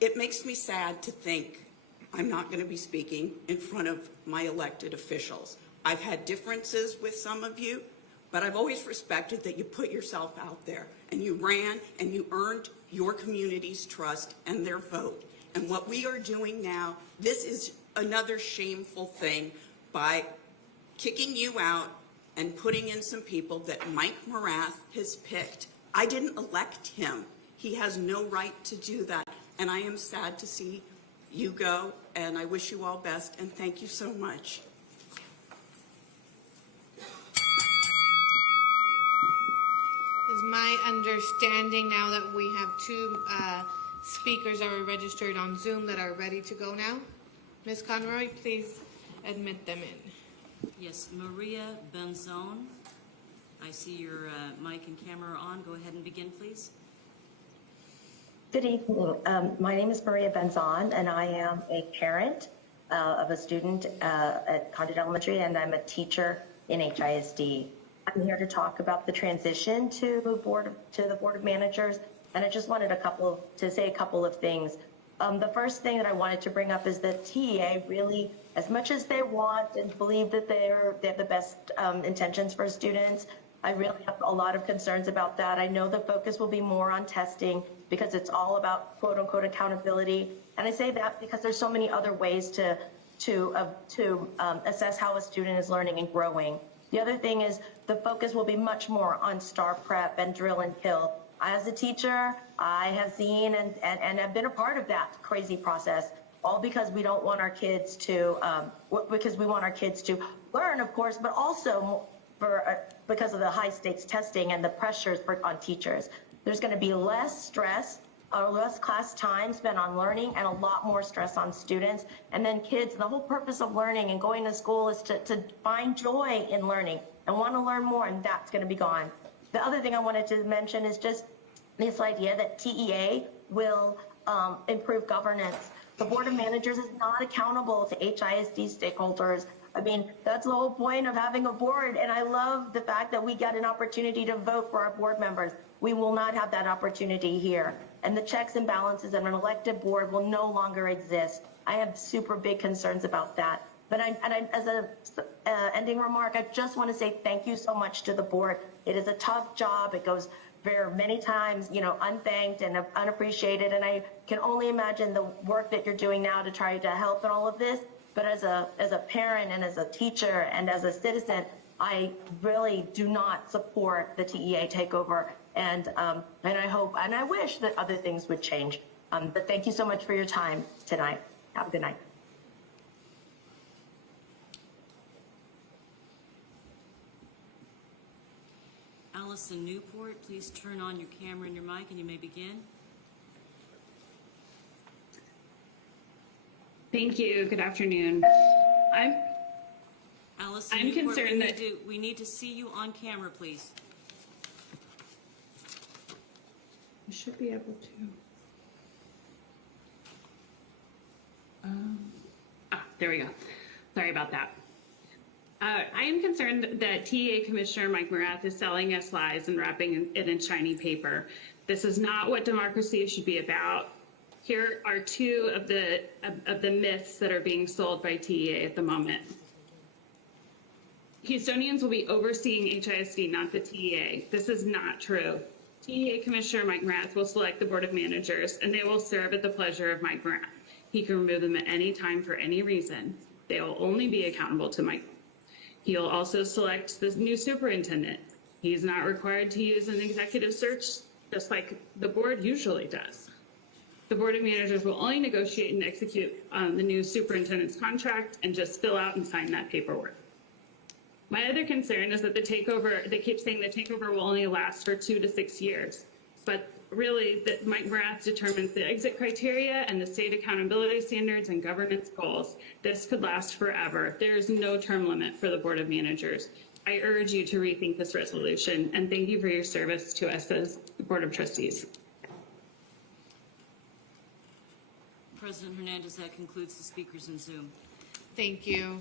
it makes me sad to think I'm not going to be speaking in front of my elected officials. I've had differences with some of you, but I've always respected that you put yourself out there and you ran and you earned your community's trust and their vote. And what we are doing now, this is another shameful thing by kicking you out and putting in some people that Mike Morath has picked. I didn't elect him. He has no right to do that. And I am sad to see you go, and I wish you all best, and thank you so much. Is my understanding now that we have two speakers that are registered on Zoom that are ready to go now? Ms. Conroy, please admit them in. Yes, Maria Benzone. I see your mic and camera on. Go ahead and begin, please. Good evening. My name is Maria Benzon, and I am a parent of a student at Condit Elementary, and I'm a teacher in HISD. I'm here to talk about the transition to the Board of Managers, and I just wanted to say a couple of things. The first thing that I wanted to bring up is that TEA really, as much as they want and believe that they have the best intentions for students, I really have a lot of concerns about that. I know the focus will be more on testing because it's all about quote unquote accountability. And I say that because there's so many other ways to assess how a student is learning and growing. The other thing is the focus will be much more on STAR prep and drill and kill. As a teacher, I have seen and have been a part of that crazy process, all because we don't want our kids to, because we want our kids to learn, of course, but also because of the high stakes testing and the pressures on teachers. There's going to be less stress, less class time spent on learning, and a lot more stress on students. And then kids, the whole purpose of learning and going to school is to find joy in learning and want to learn more, and that's going to be gone. The other thing I wanted to mention is just this idea that TEA will improve governance. The Board of Managers is not accountable to HISD stakeholders. I mean, that's the whole point of having a board, and I love the fact that we get an opportunity to vote for our board members. We will not have that opportunity here, and the checks and balances of an elected board will no longer exist. I have super big concerns about that. But as an ending remark, I just want to say thank you so much to the board. It is a tough job. It goes very many times, unthanked and unappreciated, and I can only imagine the work that you're doing now to try to help in all of this. But as a parent and as a teacher and as a citizen, I really do not support the TEA takeover, and I hope and I wish that other things would change. But thank you so much for your time tonight. Have a good night. Allison Newport, please turn on your camera and your mic, and you may begin. Thank you. Good afternoon. Allison I'm Newport, concerned that we need to see you on camera, please. I should be able to. There we go. Sorry about that. I am concerned that TEA Commissioner Mike Morath is selling us lies and wrapping it in shiny paper. This is not what democracy should be about. Here are two of the myths that are being sold by TEA at the moment. Houstonians will be overseeing HISD, not the TEA. This is not true. TEA Commissioner Mike Morath will select the Board of Managers, and they will serve at the pleasure of Mike Morath. He can remove them at any time for any reason. They will only be accountable to Mike. He'll also select the new superintendent. He's not required to use an executive search, just like the board usually does. The Board of Managers will only negotiate and execute the new superintendent's contract and just fill out and sign that paperwork. My other concern is that the takeover, they keep saying the takeover will only last for 2 to 6 years, but really, that Mike Marath determines the exit criteria and the state accountability standards and governance goals. This could last forever. There is no term limit for the Board of Managers. I urge you to rethink this resolution, and thank you for your service to us as the Board of Trustees. President Hernandez, that concludes the speakers in Zoom. Thank you.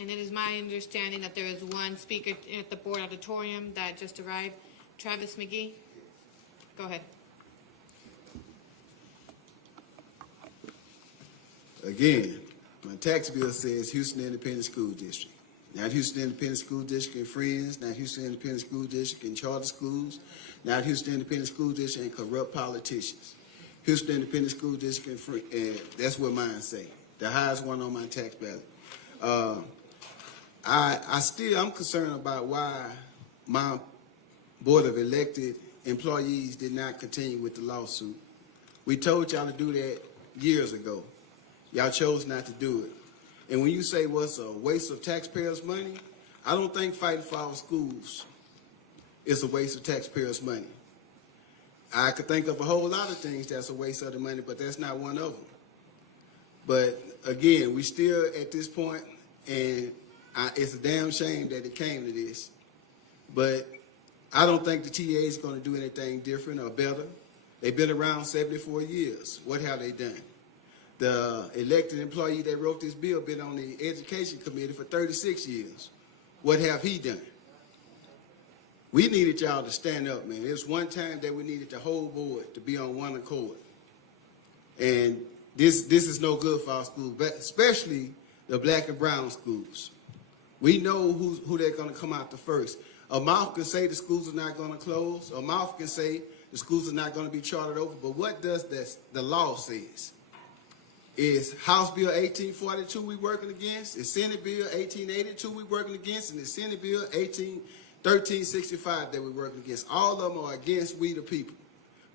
And it is my understanding that there is one speaker at the board auditorium that just arrived. Travis McGee, go ahead. Again, my tax bill says Houston Independent School District. Not Houston Independent School District and Friends, not Houston Independent School District and charter schools, not Houston Independent School District and corrupt politicians. Houston Independent School District and that's what mine say. The highest one on my tax ballot. I'm concerned about why my Board of Elected Employees did not continue with the lawsuit. We told y'all to do that years ago. Y'all chose not to do it. And when you say what's a waste of taxpayers' money, I don't think fighting for our schools is a waste of taxpayers' money. I could think of a whole lot of things that's a waste of the money, but that's not one of them. But again, we still at this point, and it's a damn shame that it came to this. But I don't think the TA is going to do anything different or better. They've been around 74 years. What have they done? The elected employee that wrote this bill been on the education committee for 36 years. What have he done? We needed y'all to stand up, man. It's one time that we needed the whole board to be on one accord. And this is no good for our schools, but especially the black and brown schools. We know who they're going to come out the first. A mouth can say the schools are not going to close. A mouth can say the schools are not going to be chartered over. But what does the law says? Is House Bill 1842 we working against? Is Senate Bill 1882 we working against? And is Senate Bill 1365 that we're working against? All of them are against we the people.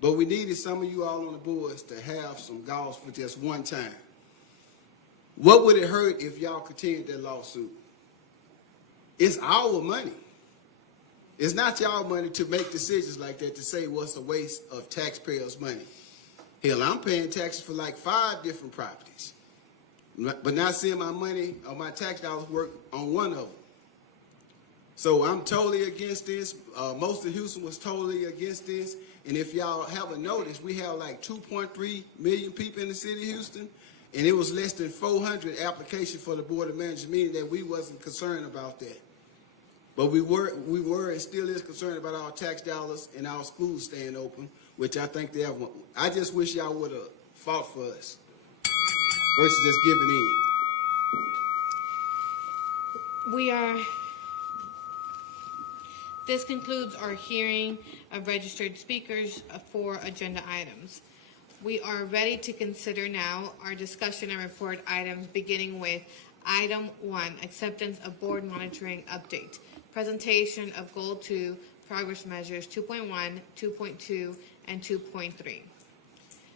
But we needed some of you all on the boards to have some gauze for just one time. What would it hurt if y'all continued that lawsuit? It's our money. It's not y'all money to make decisions like that, to say what's a waste of taxpayers' money. Hell, I'm paying taxes for like 5 different properties, but not seeing my money or my tax dollars work on one of them. So I'm totally against this. Most of Houston was totally against this. And if y'all haven't noticed, we have like 2.3 million people in the city of Houston, and it was less than 400 applications for the Board of Managers, meaning that we wasn't concerned about that. But we were and still is concerned about our tax dollars and our schools staying open, which I think they have. I just wish y'all would have fought for us versus just giving in. This concludes our hearing of registered speakers for agenda items. We are ready to consider now our discussion and report items, beginning with item 1, acceptance of board monitoring update. Presentation of Goal 2 progress measures 2.1, 2.2, and 2.3.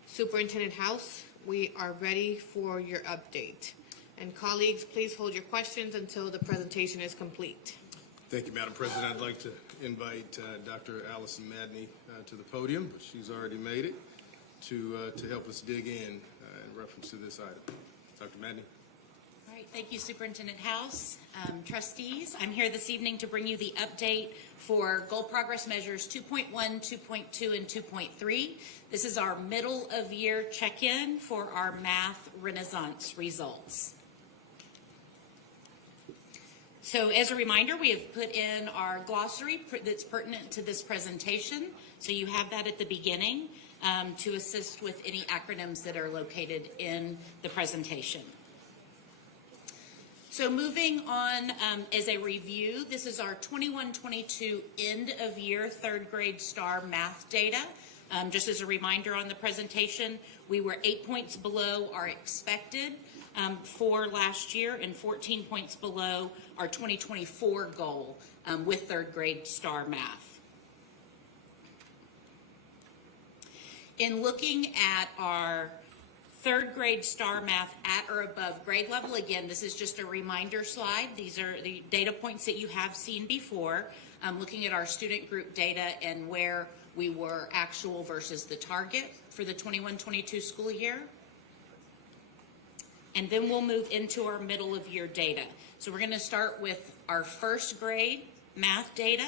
Superintendent House, we are ready for your update. And colleagues, please hold your questions until the presentation is complete. Thank you, Madam President. I'd like to invite Dr. Allison Madney to the podium, but she's already made it, to help us dig in reference to this item. Dr. Madney. All right, thank you, Superintendent House. Trustees, I'm here this evening to bring you the update for goal progress measures 2.1, 2.2, and 2.3. This is our middle of year check-in for our math renaissance results. So as a reminder, we have put in our glossary that's pertinent to this presentation. So you have that at the beginning to assist with any acronyms that are located in the presentation. So moving on, as a review, this is our 21-22 end of year 3rd grade STAR math data. Just as a reminder on the presentation, we were 8 points below our expected for last year and 14 points below our 2024 goal with 3rd grade STAR math. In looking at our Third grade STAR math at or above grade level. Again, this is just a reminder slide. These are the data points that you have seen before. Looking at our student group data and where we were actual versus the target for the 21-22 school year. And then we'll move into our middle of year data. So we're going to start with our first grade math data.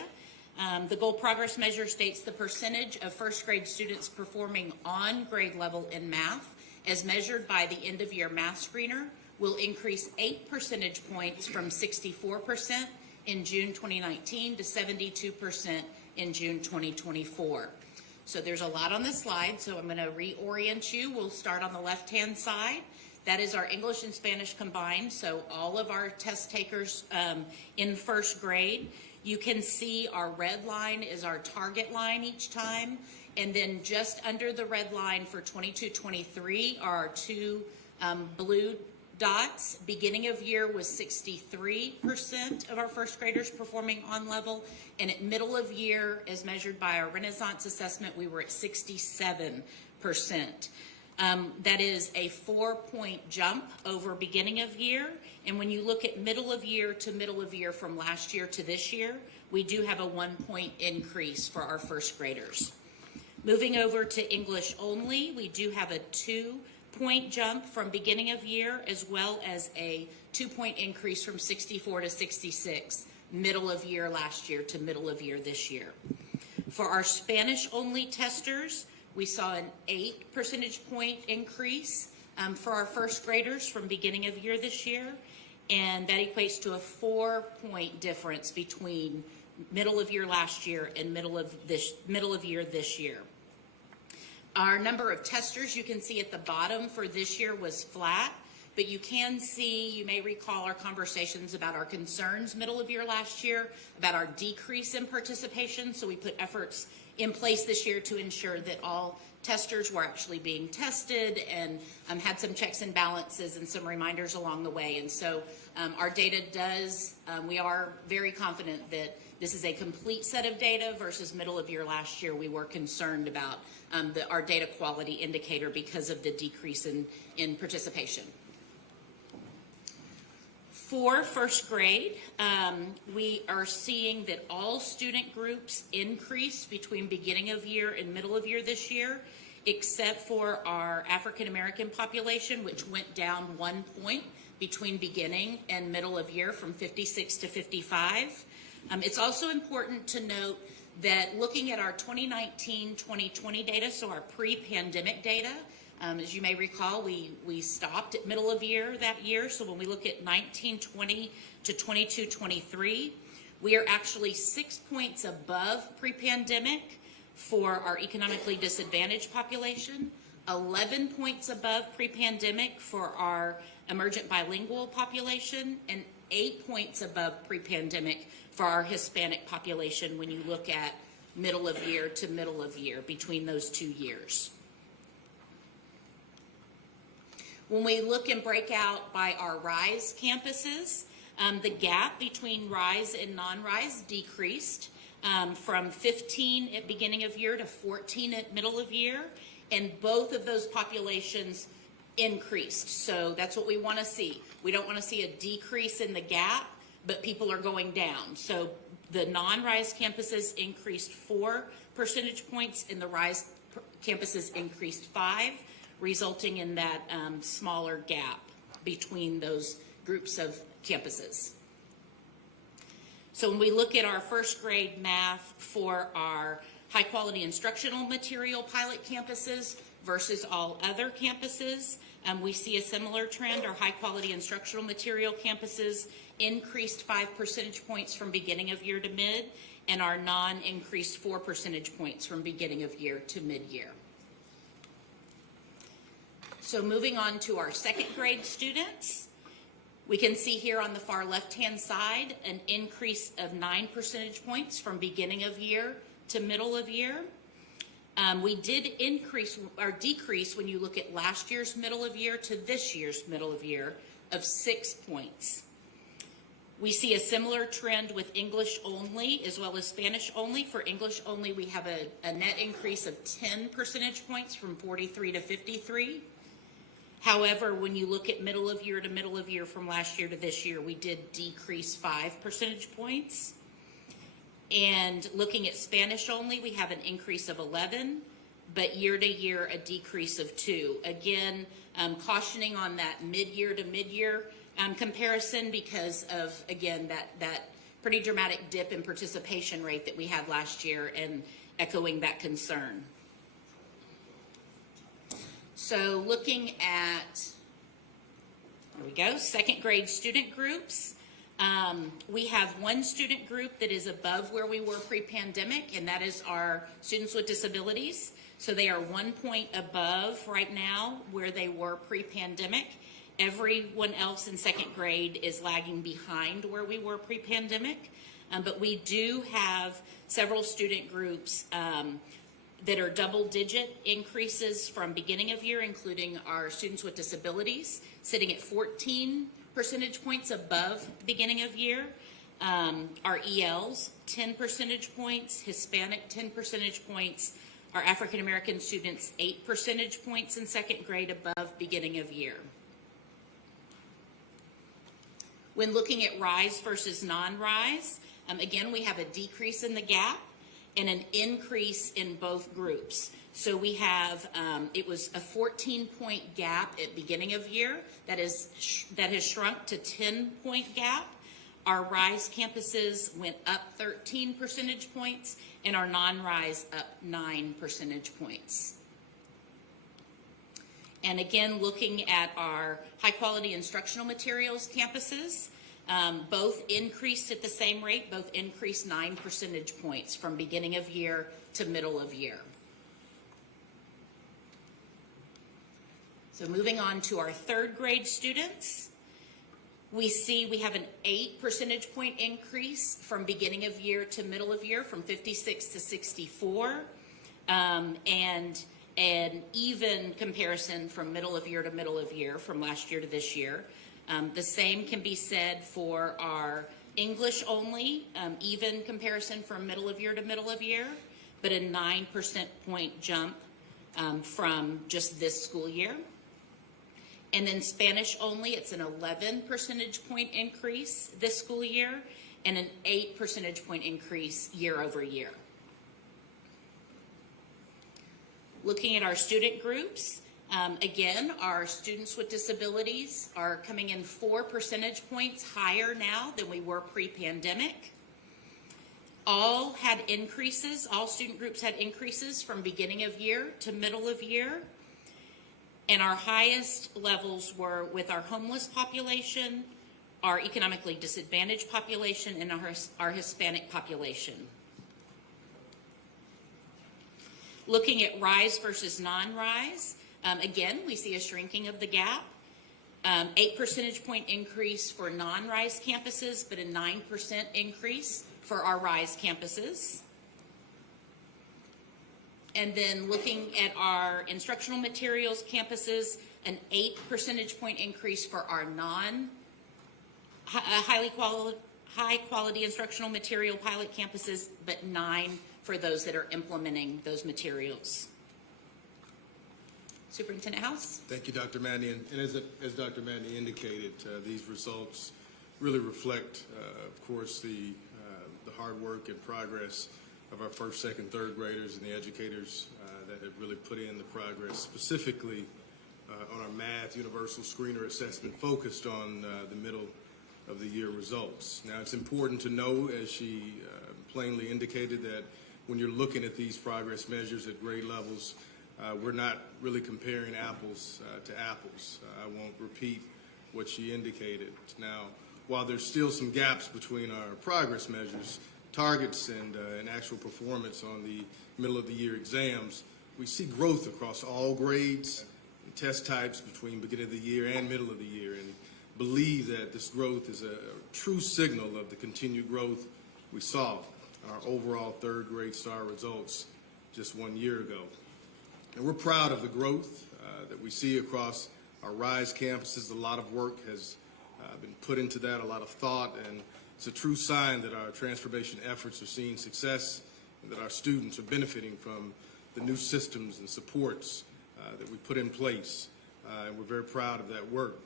The goal progress measure states the percentage of first grade students performing on grade level in math as measured by the end of year math screener will increase 8 percentage points from 64% in June 2019 to 72% in June 2024. So there's a lot on this slide, so I'm going to reorient you. We'll start on the left-hand side. That is our English and Spanish combined, so all of our test takers in first grade. You can see our red line is our target line each time, and then just under the red line for 22-23 are our two blue dots. Beginning of year was 63% of our first graders performing on level, and at middle of year, as measured by our Renaissance assessment, we were at 67%. That is a 4-point jump over beginning of year. And when you look at middle of year to middle of year from last year to this year, we do have a 1-point increase for our first graders. Moving over to English only, we do have a 2-point jump from beginning of year, as well as a 2-point increase from 64 to 66, middle of year last year to middle of year this year. For our Spanish only testers, we saw an 8 percentage point increase for our first graders from beginning of year this year, and that equates to a 4-point difference between middle of year last year and middle of year this year. Our number of testers, you can see at the bottom for this year was flat, but you can see, you may recall our conversations about our concerns middle of year last year, about our decrease in participation, so we put efforts in place this year to ensure that all testers were actually being tested and had some checks and balances and some reminders along the way. And so our data does, we are very confident that this is a complete set of data versus middle of year last year. We were concerned about our data quality indicator because of the decrease in participation. For first grade, we are seeing that all student groups increased between beginning of year and middle of year this year, except for our African American population, which went down 1 point between beginning and middle of year from 56 to 55. It's also important to note that looking at our 2019-2020 data, so our pre-pandemic data, as you may recall, we stopped at middle of year that year. So when we look at 19-20 to 22-23, we are actually 6 points above pre-pandemic for our economically disadvantaged population, 11 points above pre-pandemic for our emergent bilingual population, and 8 points above pre-pandemic for our Hispanic population when you look at middle of year to middle of year between those 2 years. When we look and break out by our RISE campuses, the gap between RISE and non-RISE decreased from 15 at beginning of year to 14 at middle of year, and both of those populations increased. So that's what we want to see. We don't want to see a decrease in the gap, but people are going down. So the non-RISE campuses increased 4 percentage points, and the RISE campuses increased 5, resulting in that smaller gap between those groups of campuses. So when we look at our first grade math for our high quality instructional material pilot campuses versus all other campuses, we see a similar trend. Our high quality instructional material campuses increased 5 percentage points from beginning of year to mid, and our non-increased 4 percentage points from beginning of year to mid-year. So moving on to our second grade students, we can see here on the far left-hand side an increase of 9 percentage points from beginning of year to middle of year. We did increase or decrease when you look at last year's middle of year to this year's middle of year of 6 points. We see a similar trend with English only as well as Spanish only. For English only, we have a net increase of 10 percentage points from 43 to 53. However, when you look at middle of year to middle of year from last year to this year, we did decrease 5 percentage points. And looking at Spanish only, we have an increase of 11, but year to year, a decrease of 2. Again, cautioning on that mid-year to mid-year comparison because of, again, that pretty dramatic dip in participation rate that we had last year, and echoing that concern. So looking at, there we go, second grade student groups. We have one student group that is above where we were pre-pandemic, and that is our students with disabilities. So they are 1 point above right now where they were pre-pandemic. Everyone else in second grade is lagging behind where we were pre-pandemic. But we do have several student groups that are double-digit increases from beginning of year, including our students with disabilities, sitting at 14 percentage points above the beginning of year. Our ELs, 10 percentage points, Hispanic, 10 percentage points, our African American students, 8 percentage points in second grade above beginning of year. When looking at rise versus non-rise, again, we have a decrease in the gap and an increase in both groups. So we have, it was a 14-point gap at beginning of year that has shrunk to 10-point gap. Our RISE campuses went up 13 percentage points, and our non-RISE up 9 percentage points. And again, looking at our high-quality instructional materials campuses, both increased at the same rate, both increased 9 percentage points from beginning of year to middle of year. So moving on to our third grade students, we see we have an 8 percentage point increase from beginning of year to middle of year, from 56 to 64, and an even comparison from middle of year to middle of year, from last year to this year. The same can be said for our English only, even comparison from middle of year to middle of year, but a 9 percentage point jump from just this school year. And then Spanish only, it's an 11 percentage point increase this school year, and an 8 percentage point increase year over year. Looking at our student groups, again, our students with disabilities are coming in 4 percentage points higher now than we were pre-pandemic. All had increases, all student groups had increases from beginning of year to middle of year. And our highest levels were with our homeless population, our economically disadvantaged population, and our Hispanic population. Looking at RISE versus non-RISE, again, we see a shrinking of the gap. 8 percentage point increase for non-RISE campuses, but a 9% increase for our RISE campuses. And then looking at our instructional materials campuses, an 8 percentage point increase for our high quality instructional material pilot campuses, but 9 for those that are implementing those materials. Superintendent House? Thank you, Dr. Mandy. And as Dr. Mandy indicated, these results really reflect, of course, the hard work and progress of our first, second, third graders and the educators that have really put in the progress, specifically on our math universal screener assessment focused on the middle of the year results. Now, it's important to know, as she plainly indicated, that when you're looking at these progress measures at grade levels, we're not really comparing apples to apples. I won't repeat what she indicated. Now, while there's still some gaps between our progress measures, targets, and actual performance on the middle of the year exams, we see growth across all grades and test types between beginning of the year and middle of the year, and believe that this growth is a true signal of the continued growth we saw in our overall third grade STAR results just 1 year ago. And we're proud of the growth that we see across our RISE campuses. A lot of work has been put into that, a lot of thought, and it's a true sign that our transformation efforts are seeing success and that our students are benefiting from the new systems and supports that we put in place and we're very proud of that work.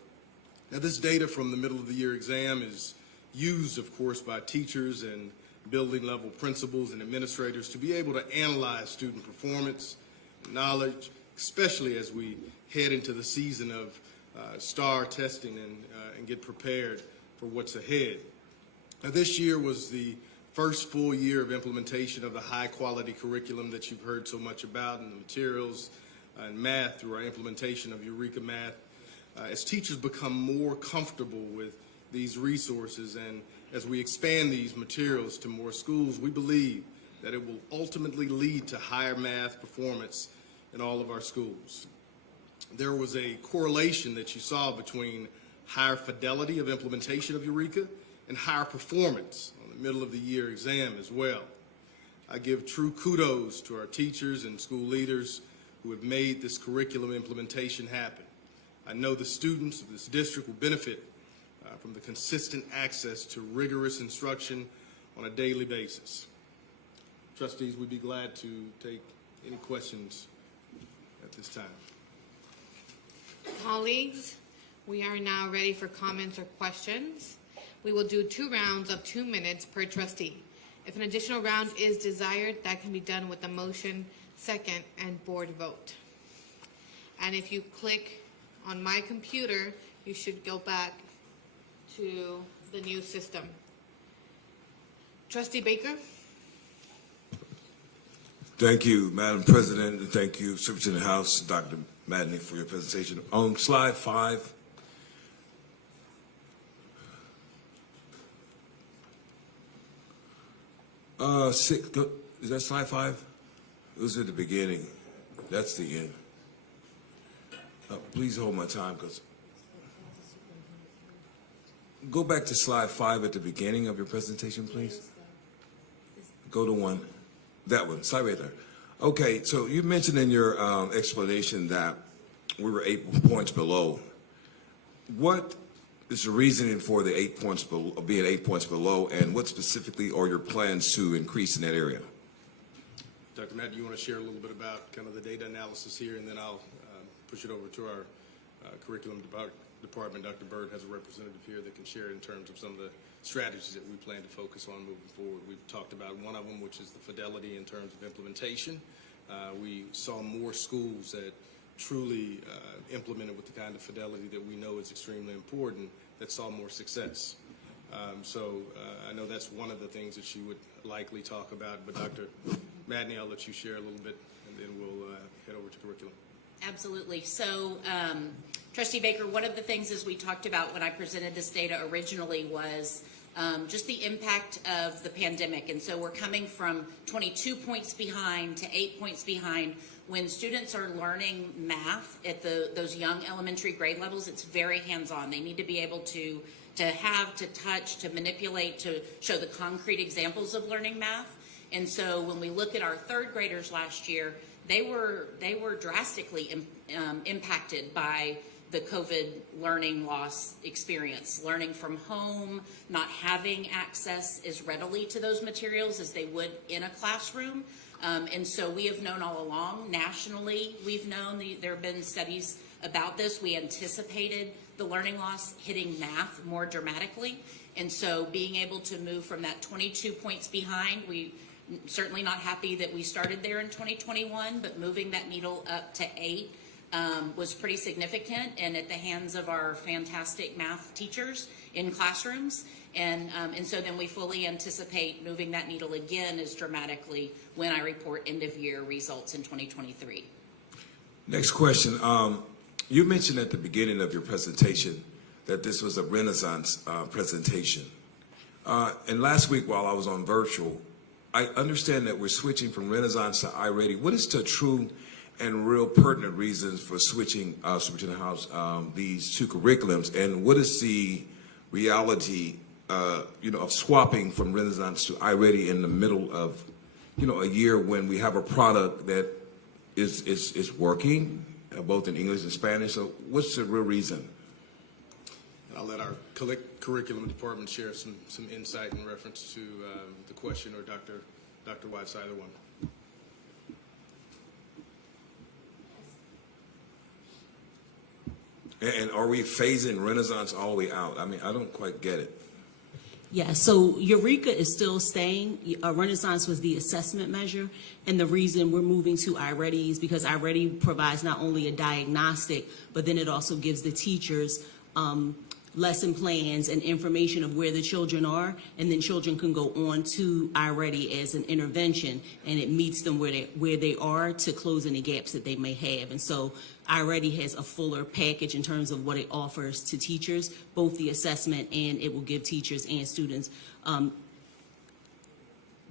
Now, this data from the middle of the year exam is used, of course, by teachers and building level principals and administrators to be able to analyze student performance and knowledge, especially as we head into the season of STAR testing and get prepared for what's ahead. Now, this year was the first full year of implementation of the high quality curriculum that you've heard so much about in the materials and math through our implementation of Eureka Math. As teachers become more comfortable with these resources and as we expand these materials to more schools, we believe that it will ultimately lead to higher math performance in all of our schools. There was a correlation that you saw between higher fidelity of implementation of Eureka and higher performance on the middle of the year exam as well. I give true kudos to our teachers and school leaders who have made this curriculum implementation happen. I know the students of this district will benefit from the consistent access to rigorous instruction on a daily basis. Trustees, we'd be glad to take any questions at this time. Colleagues, we are now ready for comments or questions. We will do 2 rounds of 2 minutes per trustee. If an additional round is desired, that can be done with a motion, second, and board vote. And if you click on my computer, you should go back to the new system. Trustee Baker? Thank you, Madam President, and thank you, Superintendent House, Dr. Madney, for your presentation. On slide 5, is that slide 5? It was at the beginning. That's the end. Please hold my time, because go back to slide 5 at the beginning of your presentation, please. Go to one. That one, slide right there. Okay, so you mentioned in your explanation that we were 8 points below. What is the reasoning for the 8 points below, being 8 points below, and what specifically are your plans to increase in that area? Dr. Matt, do you want to share a little bit about kind of the data analysis here, and then I'll push it over to our curriculum department. Dr. Bird has a representative here that can share in terms of some of the strategies that we plan to focus on moving forward. We've talked about one of them, which is the fidelity in terms of implementation. We saw more schools that truly implemented with the kind of fidelity that we know is extremely important that saw more success. So I know that's one of the things that you would likely talk about, but Dr. Madney, I'll let you share a little bit, and then we'll head over to curriculum. Absolutely. So, Trustee Baker, one of the things as we talked about when I presented this data originally was just the impact of the pandemic. And so we're coming from 22 points behind to 8 points behind. When students are learning math at those young elementary grade levels, it's very hands-on. They need to be able to have, to touch, to manipulate, to show the concrete examples of learning math. And so when we look at our third graders last year, they were drastically impacted by the COVID learning loss experience, learning from home, not having access as readily to those materials as they would in a classroom. And so we have known all along, nationally, we've known there have been studies about this. We anticipated the learning loss hitting math more dramatically. And so being able to move from that 22 points behind, we certainly not happy that we started there in 2021, but moving that needle up to 8 was pretty significant, and at the hands of our fantastic math teachers in classrooms. And so then we fully anticipate moving that needle again as dramatically when I report end of year results in 2023. Next question. You mentioned at the beginning of your presentation that this was a Renaissance presentation. And last week while I was on virtual, I understand that we're switching from Renaissance to iReady. What is the true and real pertinent reasons for switching, Superintendent House, these two curriculums, and what is the reality, of swapping from Renaissance to iReady in the middle of, a year when we have a product that is working, both in English and Spanish? So what's the real reason? I'll let our curriculum department share some insight in reference to the question, or Dr. Watts, either one. And are we phasing Renaissance all the way out? I mean, I don't quite get it. Yeah, so Eureka is still staying. Renaissance was the assessment measure, and the reason we're moving to iReady is because iReady provides not only a diagnostic, but then it also gives the teachers lesson plans and information of where the children are, and then children can go on to iReady as an intervention, and it meets them where they are to close any gaps that they may have. And so iReady has a fuller package in terms of what it offers to teachers, both the assessment, and it will give teachers and students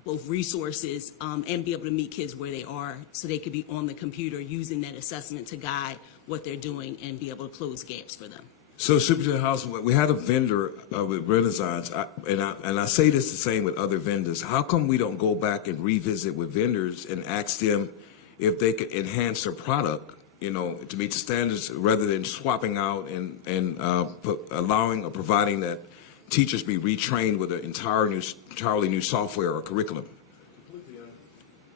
both resources and be able to meet kids where they are, so they could be on the computer using that assessment to guide what they're doing and be able to close gaps for them. So, Superintendent House, we had a vendor with Renaissance, and I say this the same with other vendors. How come we don't go back and revisit with vendors and ask them if they could enhance their product, you know, to meet the standards, rather than swapping out and allowing or providing that teachers be retrained with an entirely new software or curriculum?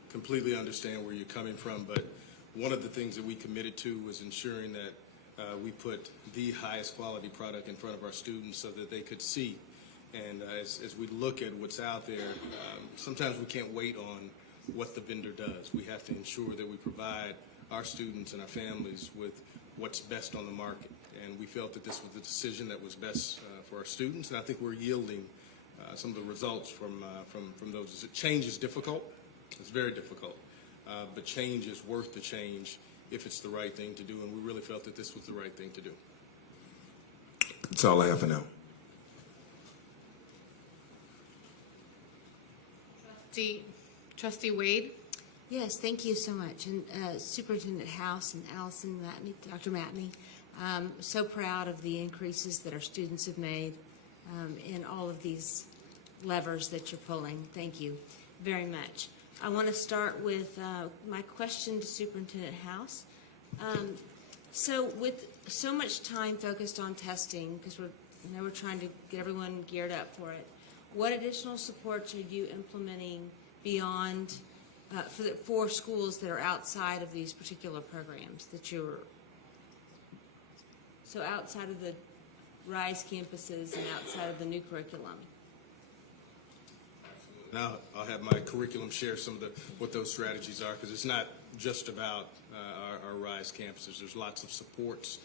Completely understand where you're coming from, but one of the things that we committed to was ensuring that we put the highest quality product in front of our students so that they could see. And as we look at what's out there, sometimes we can't wait on what the vendor does. We have to ensure that we provide our students and our families with what's best on the market. And we felt that this was the decision that was best for our students, and I think we're yielding some of the results from those. Change is difficult. It's very difficult. But change is worth the change if it's the right thing to do, and we really felt that this was the right thing to do. That's all I have for now. Trustee Wade? Yes, thank you so much. And Superintendent House and Allison Matney, Dr. Matney, so proud of the increases that our students have made in all of these levers that you're pulling. Thank you very much. I want to start with my question to Superintendent House. So with so much time focused on testing, because we're trying to get everyone geared up for it, what additional supports are you implementing beyond for schools that are outside of these particular programs that so outside of the RISE campuses and outside of the new curriculum? Now I'll have my curriculum share some of what those strategies are, because it's not just about our RISE campuses. There's lots of supports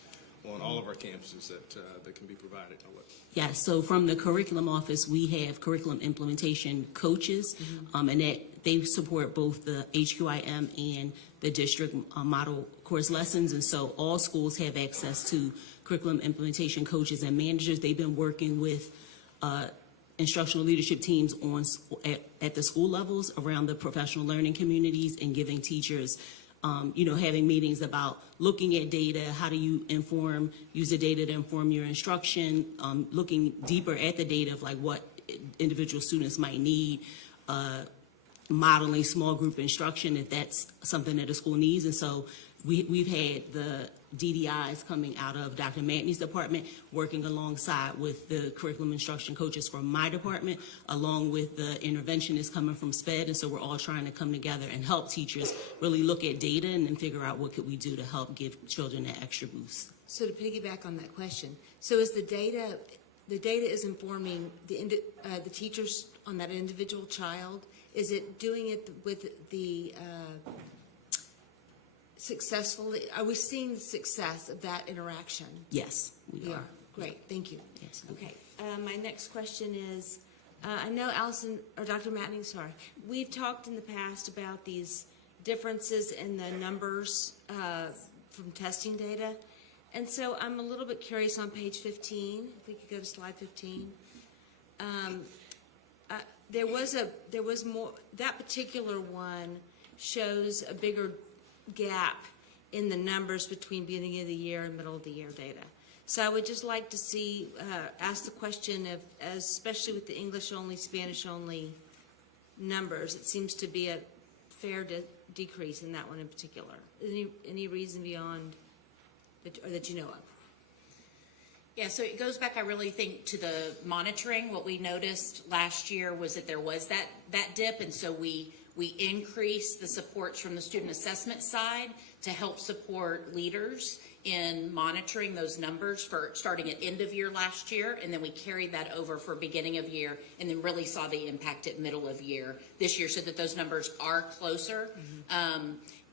on all of our campuses that can be provided. Yeah, so from the curriculum office, we have curriculum implementation coaches, and that they support both the HQIM and the district model course lessons. And so all schools have access to curriculum implementation coaches and managers. They've been working with instructional leadership teams at the school levels around the professional learning communities, and giving teachers, having meetings about looking at data. How do you use the data to inform your instruction? Looking deeper at the data of like what individual students might need, modeling small group instruction if that's something that a school needs. And so we've had the DDIs coming out of Dr. Matney's department, working alongside with the curriculum instruction coaches from my department, along with the interventionists coming from SPED. And so we're all trying to come together and help teachers really look at data and then figure out what could we do to help give children that extra boost. So to piggyback on that question, so is the data is informing the teachers on that individual child? Is it doing it with the successfully? Are we seeing the success of that interaction? Yes, we are. Great, thank you. Yes. Okay, my next question is, I know Allison, or Dr. Matney, sorry, we've talked in the past about these differences in the numbers from testing data. And so I'm a little bit curious on page 15, if we could go to slide 15. There was more, that particular one shows a bigger gap in the numbers between beginning of the year and middle of the year data. So I would just like to see, ask the question of, especially with the English only, Spanish only numbers, it seems to be a fair decrease in that one in particular. Any reason beyond that you know of? Yeah, so it goes back, I really think, to the monitoring. What we noticed last year was that there was that dip, and so we increased the supports from the student assessment side to help support leaders in monitoring those numbers for starting at end of year last year, and then we carried that over for beginning of year, and then really saw the impact at middle of year this year, so that those numbers are closer.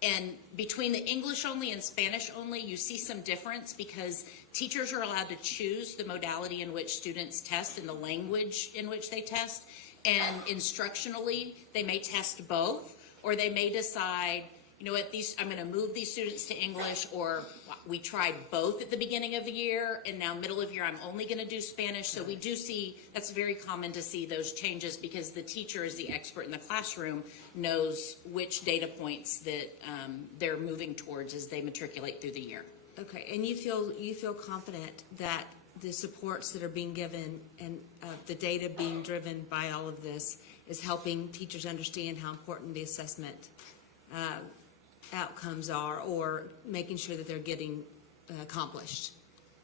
And between the English only and Spanish only, you see some difference because teachers are allowed to choose the modality in which students test and the language in which they test. And instructionally, they may test both, or they may decide, you know what, I'm going to move these students to English, or we tried both at the beginning of the year, and now middle of year I'm only going to do Spanish. So we do see, that's very common to see those changes because the teacher is the expert in the classroom, knows which data points that they're moving towards as they matriculate through the year. Okay, and you feel confident that the supports that are being given and the data being driven by all of this is helping teachers understand how important the assessment outcomes are, or making sure that they're getting accomplished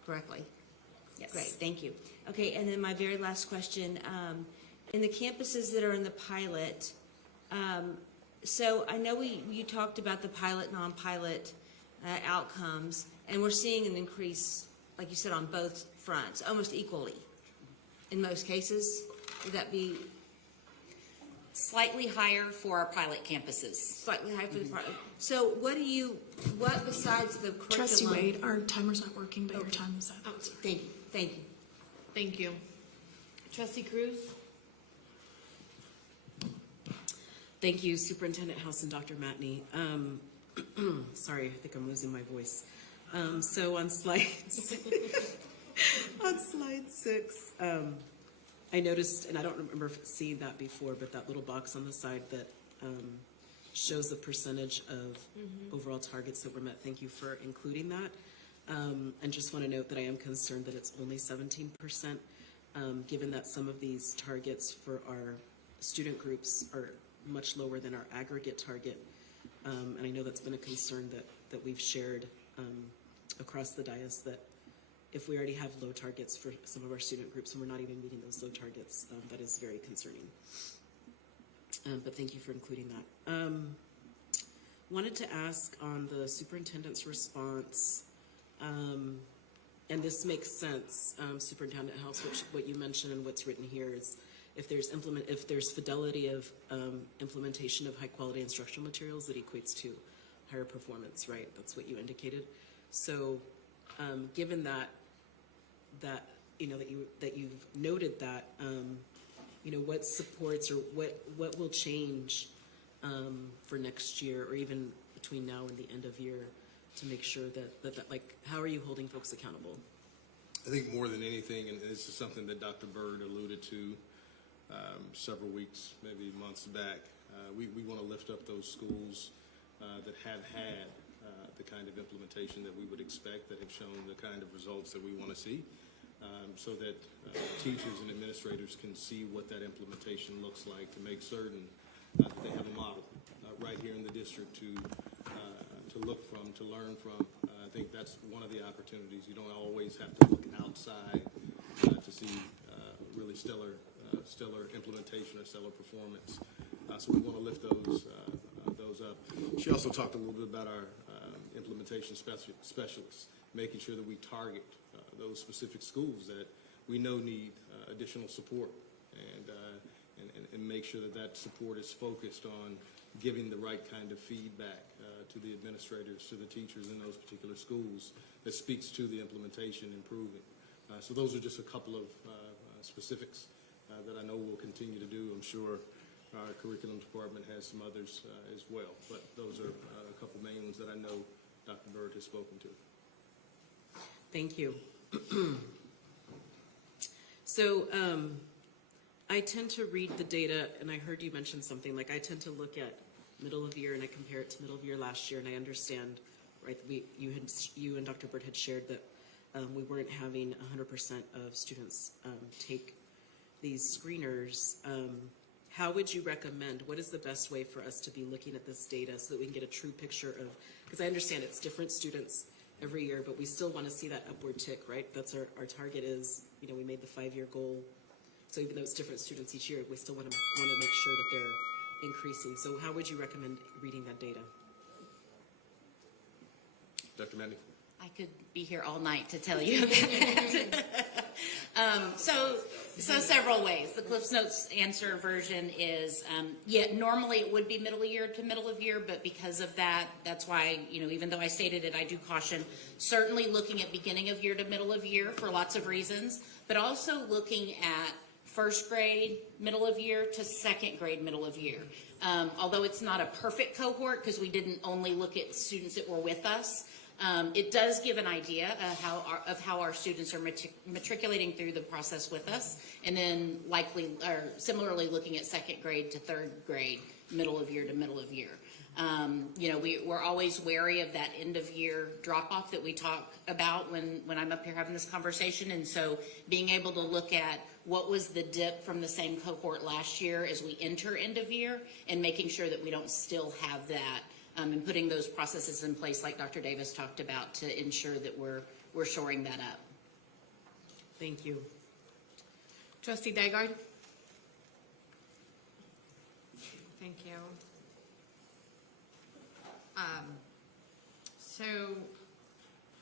correctly? Yes. Great, thank you. Okay, and then my very last question, in the campuses that are in the pilot, so I know you talked about the pilot, non-pilot outcomes, and we're seeing an increase, like you said, on both fronts, almost equally in most cases. Would that be Slightly higher for our pilot campuses. slightly higher for the pilot? So what besides the curriculum? Trustee Wade, our timer's not working, but your time is up. Oh, thank you, thank you. Thank you. Trustee Cruz? Thank you, Superintendent House and Dr. Matney. Sorry, I think I'm losing my voice. So on slide on slide 6, I noticed, and I don't remember seeing that before, but that little box on the side that shows the percentage of overall targets that were met. Thank you for including that. And just want to note that I am concerned that it's only 17%, given that some of these targets for our student groups are much lower than our aggregate target. And I know that's been a concern that we've shared across the dais, that if we already have low targets for some of our student groups and we're not even meeting those low targets, that is very concerning. But thank you for including that. Wanted to ask on the superintendent's response, and this makes sense, Superintendent House, what you mentioned and what's written here is if there's fidelity of implementation of high quality instructional materials, that equates to higher performance, right? That's what you indicated. So given that you've noted that, what supports or what will change for next year, or even between now and the end of year, to make sure that like, how are you holding folks accountable? I think more than anything, and this is something that Dr. Bird alluded to several weeks, maybe months back, we want to lift up those schools that have had the kind of implementation that we would expect, that have shown the kind of results that we want to see, so that teachers and administrators can see what that implementation looks like, to make certain that they have a model right here in the district to look from, to learn from. I think that's one of the opportunities. You don't always have to look outside to see really stellar implementation or stellar performance. So we want to lift those up. She also talked a little bit about our implementation specialists, making sure that we target those specific schools that we know need additional support, and make sure that support is focused on giving the right kind of feedback to the administrators, to the teachers in those particular schools, that speaks to the implementation improving. So those are just a couple of specifics that I know we'll continue to do. I'm sure our curriculum department has some others as well, but those are a couple main ones that I know Dr. Bird has spoken to. Thank you. So I tend to read the data, and I heard you mention something, like I tend to look at middle of year and I compare it to middle of year last year, and I understand, right, you and Dr. Bird had shared that we weren't having 100% of students take these screeners. How would you recommend, what is the best way for us to be looking at this data so that we can get a true picture of, because I understand it's different students every year, but we still want to see that upward tick, right? That's our target is, we made the 5-year goal. So even though it's different students each year, we still want to make sure that they're increasing. So how would you recommend reading that data? Dr. Mandy? I could be here all night to tell you that. So several ways. The Cliffs Notes answer version is, normally it would be middle of year to middle of year, but because of that, that's why, even though I stated it, I do caution certainly looking at beginning of year to middle of year for lots of reasons, but also looking at first grade, middle of year to second grade, middle of year. Although it's not a perfect cohort because we didn't only look at students that were with us, it does give an idea of how our students are matriculating through the process with us, and then similarly looking at second grade to third grade, middle of year to middle of year. We're always wary of that end of year drop off that we talk about when I'm up here having this conversation, and so being able to look at what was the dip from the same cohort last year as we enter end of year, and making sure that we don't still have that. And putting those processes in place like Dr. Davis talked about to ensure that we're shoring that up. Thank you. Trustee Dygard? Thank you. So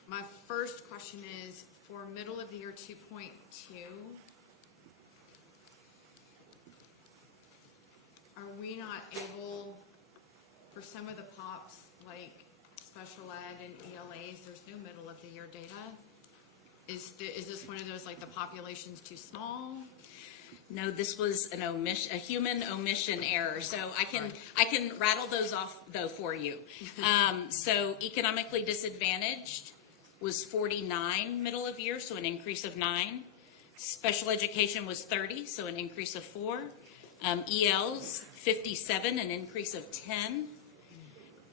my first question is for middle of the year 2.2, are we not able, for some of the POPs, like special ed and ELAs, there's no middle of the year data? Is this one of those, like the population's too small? No, this was a human omission error. So I can rattle those off though for you. So economically disadvantaged was 49 middle of year, so an increase of 9. Special education was 30, so an increase of 4. ELs 57, an increase of 10.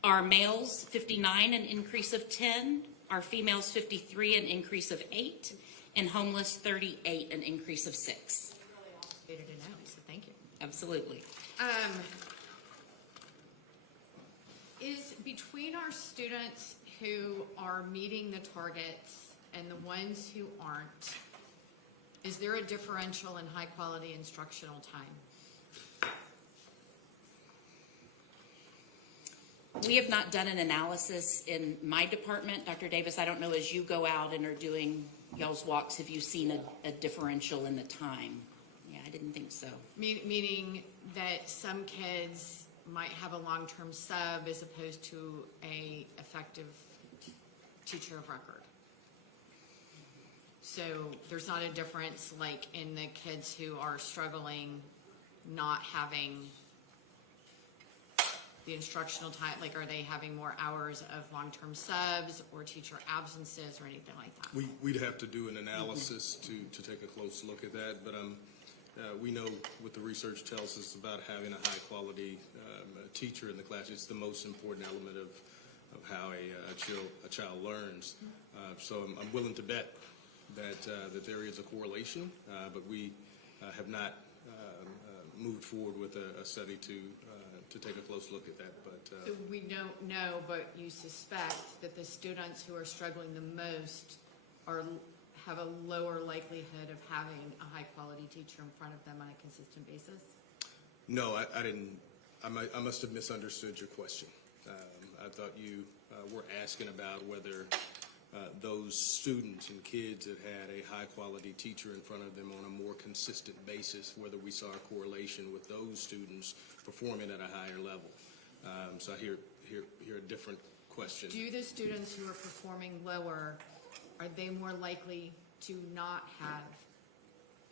Our males 59, an increase of 10. Our females 53, an increase of 8. And homeless 38, an increase of 6. To know, so thank you. Absolutely. Is between our students who are meeting the targets and the ones who aren't, is there a differential in high quality instructional time? We have not done an analysis in my department. Dr. Davis, I don't know, as you go out and are doing y'all's walks, have you seen a differential in the time? Yeah, I didn't think so. Meaning that some kids might have a long-term sub as opposed to a effective teacher of record. So there's not a difference like in the kids who are struggling not having the instructional time, like are they having more hours of long-term subs or teacher absences or anything like that? We'd have to do an analysis to take a close look at that, but we know what the research tells us about having a high-quality teacher in the class. It's the most important element of how a child learns. So I'm willing to bet that there is a correlation, but we have not moved forward with a study to take a close look at that. But so we don't know, but you suspect that the students who are struggling the most have a lower likelihood of having a high-quality teacher in front of them on a consistent basis? No, I didn't. I must have misunderstood your question. I thought you were asking about whether those students and kids that had a high-quality teacher in front of them on a more consistent basis, whether we saw a correlation with those students performing at a higher level. So I hear a different question. Do the students who are performing lower, are they more likely to not have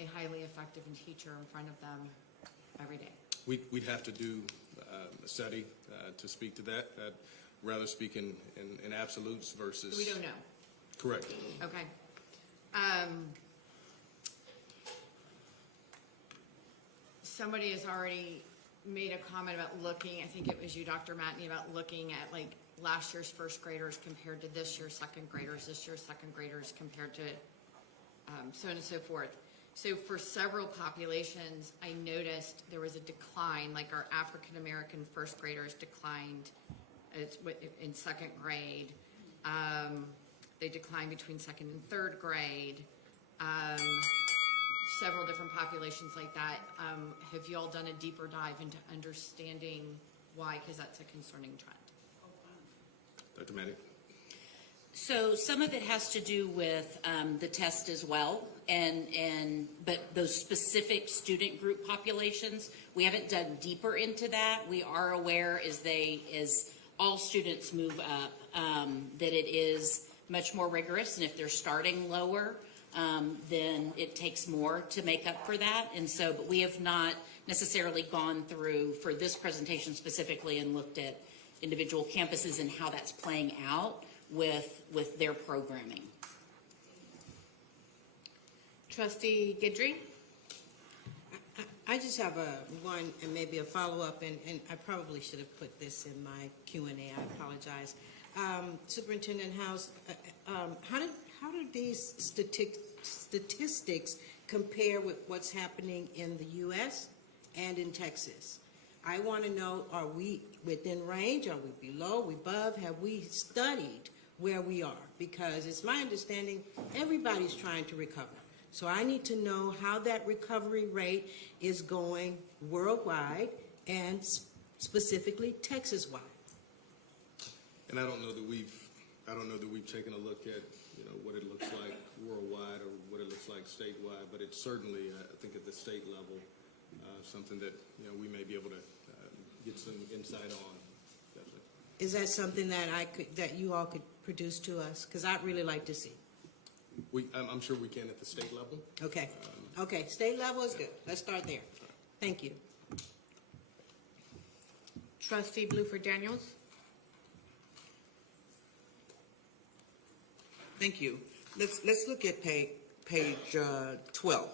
a highly effective teacher in front of them every day? We'd have to do a study to speak to that. I'd rather speak in absolutes versus... We don't know. Correct. Okay. Somebody has already made a comment about looking, I think it was you, Dr. Matney, about looking at like last year's first graders compared to this year's second graders, this year's second graders compared to so on and so forth. So for several populations, I noticed there was a decline, like our African American first graders declined in second grade. They declined between second and third grade. Several different populations like that. Have you all done a deeper dive into understanding why? Because that's a concerning trend. Dr. Matney? So some of it has to do with the test as well, but those specific student group populations, we haven't dug deeper into that. We are aware as all students move up, that it is much more rigorous, and if they're starting lower, then it takes more to make up for that. And so, but we have not necessarily gone through for this presentation specifically and looked at individual campuses and how that's playing out with their programming. Trustee Guidry? I just have one and maybe a follow-up, and I probably should have put this in my Q&A. I apologize. Superintendent House, how do these statistics compare with what's happening in the U.S. and in Texas? I want to know, are we within range? Are we below? We above? Have we studied where we are? Because it's my understanding everybody's trying to recover. So I need to know how that recovery rate is going worldwide and specifically Texas-wide. And I don't know that we've taken a look at, what it looks like worldwide or what it looks like statewide, but it's certainly, I think at the state level, something that, we may be able to get some insight on. Definitely. Is that something that you all could produce to us? Because I'd really like to see. I'm sure we can at the state level. Okay. Okay, state level is good. Let's start there. Thank you. Trustee Bluford Daniels? Thank you. Let's look at page 12,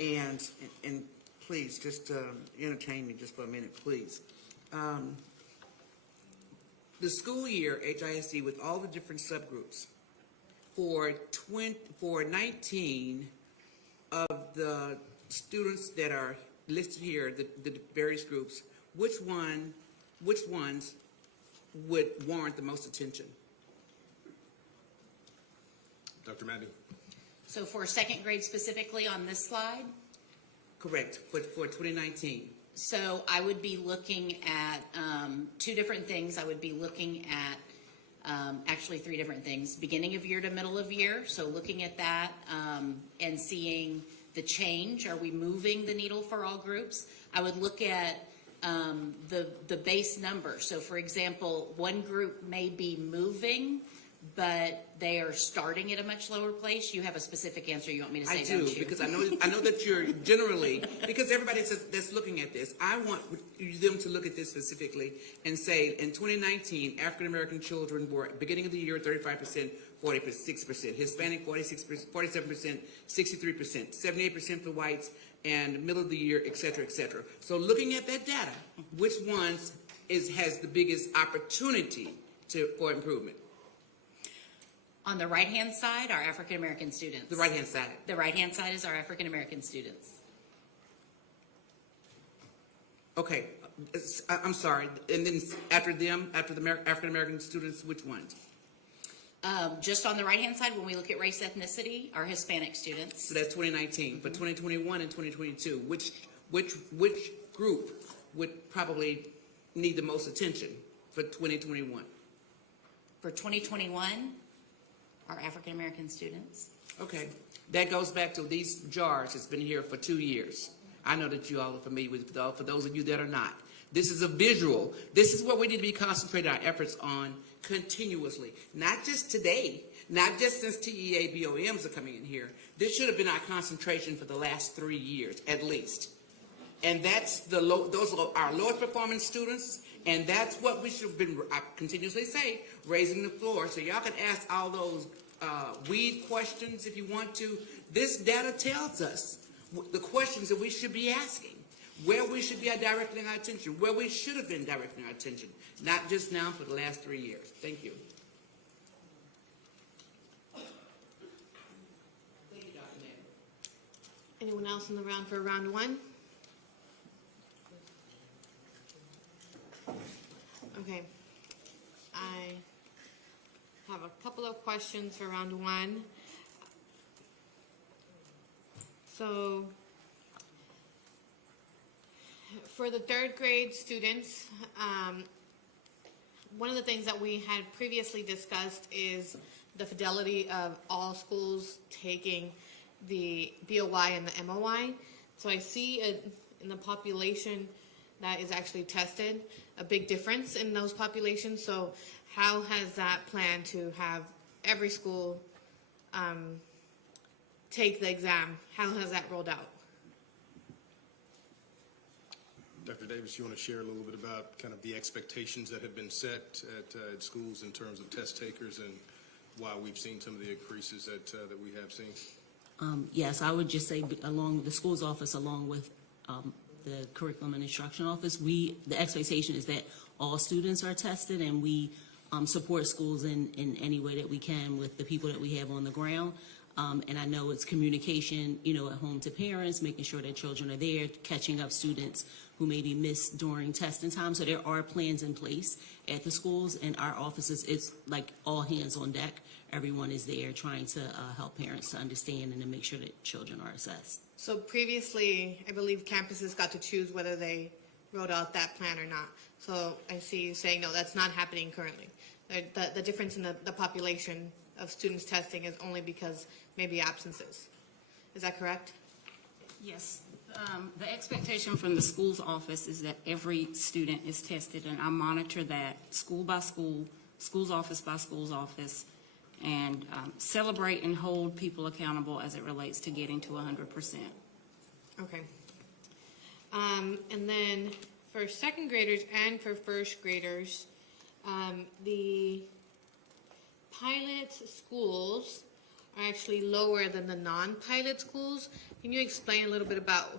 and please just entertain me just for a minute, please. The school year HISD with all the different subgroups for 19 of the students that are listed here, the various groups, which ones would warrant the most attention? Dr. Mandy? So for second grade specifically on this slide? Correct, for 2019. So I would be looking at two different things. I would be looking at actually three different things. Beginning of year to middle of year. So looking at that and seeing the change. Are we moving the needle for all groups? I would look at the base number. So for example, one group may be moving, but they are starting at a much lower place. You have a specific answer you want me to say, don't you? I do, because I know that you're generally, because everybody that's looking at this, I want them to look at this specifically and say, in 2019, African-American children were, beginning of the year, 35%, 46%, Hispanic, 46%, 47%, 63%, 78% for whites, and middle of the year, et cetera, et cetera. So looking at that data, which ones has the biggest opportunity for improvement? On the right-hand side, our African-American students. The right-hand side. The right-hand side is our African-American students. Okay, I'm sorry. And then after them, after the African-American students, which ones? Just on the right-hand side, when we look at race ethnicity, our Hispanic students. So that's 2019. For 2021 and 2022, which group would probably need the most attention for 2021? For 2021, our African-American students. Okay, that goes back to these jars. It's been here for 2 years. I know that you all are familiar with it, for those of you that are not. This is a visual. This is what we need to be concentrating our efforts on continuously. Not just today, not just since TEA BOMs are coming in here. This should have been our concentration for the last 3 years, at least. And that's those are our lowest performing students, and that's what we should have been, I continuously say, raising the floor. So y'all can ask all those weed questions if you want to. This data tells us the questions that we should be asking, where we should be directing our attention, where we should have been directing our attention, not just now, for the last 3 years. Thank you. Thank you, Dr. Nader. Anyone else in the round for round one? Okay. I have a couple of questions for round one. So, for the third grade students, one of the things that we had previously discussed is the fidelity of all schools taking the BOY and the MOY. So I see in the population that is actually tested, a big difference in those populations. So how has that plan to have every school take the exam? How has that rolled out? Dr. Davis, you want to share a little bit about kind of the expectations that have been set at schools in terms of test takers and why we've seen some of the increases that we have seen? Yes, I would just say along the school's office, along with the curriculum and instruction office, the expectation is that all students are tested, and we support schools in any way that we can with the people that we have on the ground. And I know it's communication, at home to parents, making sure that children are there, catching up students who maybe missed during testing time. So there are plans in place at the schools and our offices. It's like all hands on deck. Everyone is there trying to help parents to understand and to make sure that children are assessed. So previously, I believe campuses got to choose whether they wrote out that plan or not. So I see you saying, no, that's not happening currently. The difference in the population of students testing is only because maybe absences. Is that correct? Yes. The expectation from the school's office is that every student is tested, and I monitor that school by school, school's office by school's office, and celebrate and hold people accountable as it relates to getting to 100%. Okay. And then for second graders and for first graders, the pilot schools are actually lower than the non-pilot schools. Can you explain a little bit about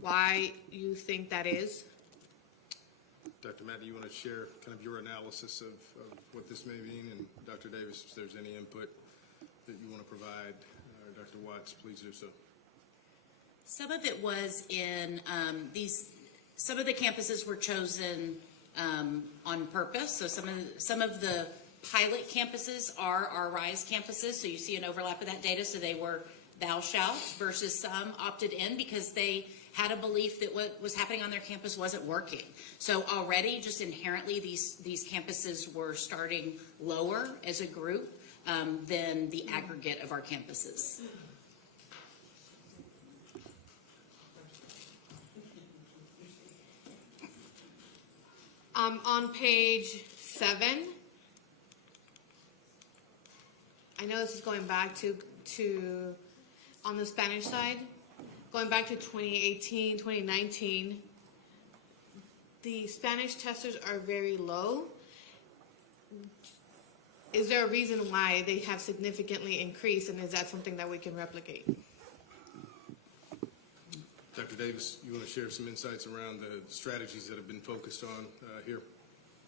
why you think that is? Dr. Matt, do you want to share kind of your analysis of what this may mean? And Dr. Davis, if there's any input that you want to provide, Dr. Watts, please do so. Some of it was in some of the campuses were chosen on purpose. So some of the pilot campuses are our RISE campuses. So you see an overlap of that data. So they were thou shalt versus some opted in because they had a belief that what was happening on their campus wasn't working. So already just inherently these campuses were starting lower as a group than the aggregate of our campuses. On page 7, I know this is going back to on the Spanish side, going back to 2018, 2019, the Spanish testers are very low. Is there a reason why they have significantly increased, and is that something that we can replicate? Dr. Davis, you want to share some insights around the strategies that have been focused on here?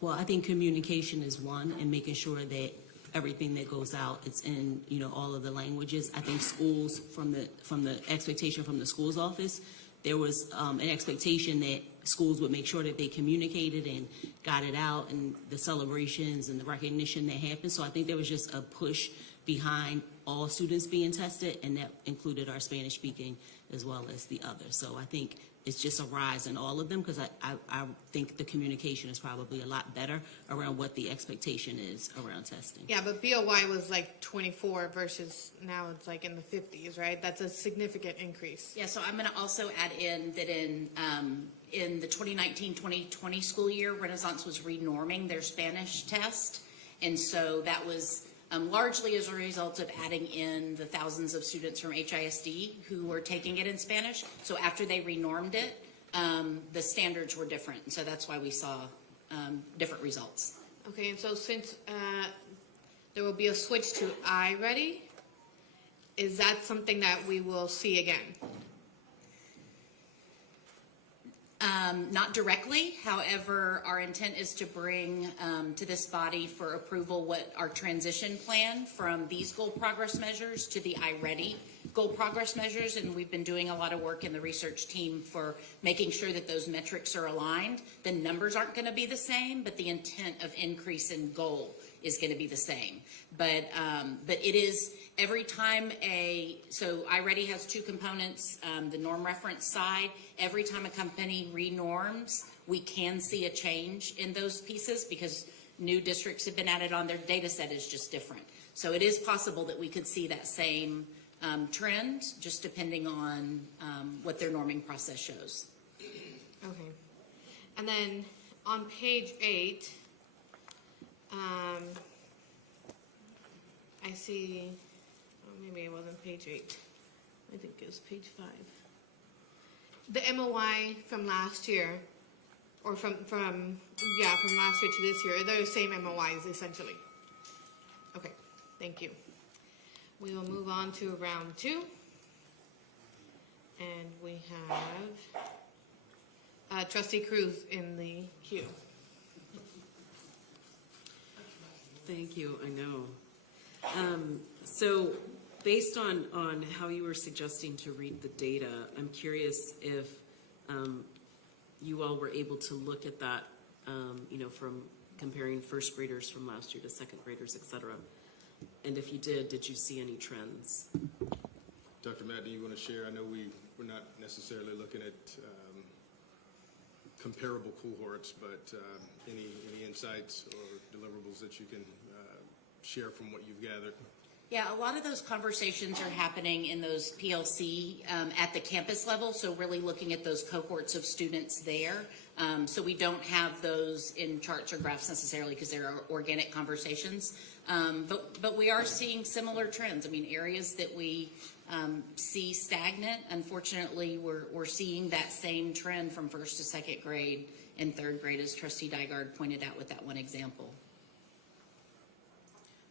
Well, I think communication is one, and making sure that everything that goes out, it's in all of the languages. I think schools, from the expectation from the school's office, there was an expectation that schools would make sure that they communicated and got it out, and the celebrations and the recognition that happened. So I think there was just a push behind all students being tested, and that included our Spanish speaking as well as the others. So I think it's just a rise in all of them, because I think the communication is probably a lot better around what the expectation is around testing. Yeah, but BOY was like 24 versus now it's like in the 50s, right? That's a significant increase. Yeah, so I'm going to also add in that in the 2019-2020 school year, Renaissance was renorming their Spanish test, and so that was largely as a result of adding in the thousands of students from HISD who were taking it in Spanish. So after they renormed it, the standards were different, and so that's why we saw different results. Okay, and so since there will be a switch to iReady, is that something that we will see again? Not directly. However, our intent is to bring to this body for approval what our transition plan from these goal progress measures to the iReady goal progress measures, and we've been doing a lot of work in the research team for making sure that those metrics are aligned. The numbers aren't going to be the same, but the intent of increase in goal is going to be the same. But it is every time so iReady has two components, the norm reference side. Every time a company renorms, we can see a change in those pieces because new districts have been added on, their data set is just different. So it is possible that we could see that same trend, just depending on what their norming process shows. Okay. And then on page 8, I see, oh, maybe it wasn't page 8. I think it was page 5. The MOI from last year, or from last year to this year, they're the same MOIs essentially. Okay, thank you. We will move on to round 2. And we have Trustee Cruz in the queue. Thank you, I know. So based on how you were suggesting to read the data, I'm curious if you all were able to look at that, from comparing first graders from last year to second graders, et cetera. And if you did you see any trends? Dr. Matt, do you want to share? I know we're not necessarily looking at comparable cohorts, but any insights or deliverables that you can share from what you've gathered? Yeah, a lot of those conversations are happening in those PLC at the campus level, so really looking at those cohorts of students there. So we don't have those in charts or graphs necessarily because they're organic conversations. But we are seeing similar trends. I mean, areas that we see stagnant, unfortunately, we're seeing that same trend from first to second grade and third grade, as Trustee Dygard pointed out with that one example.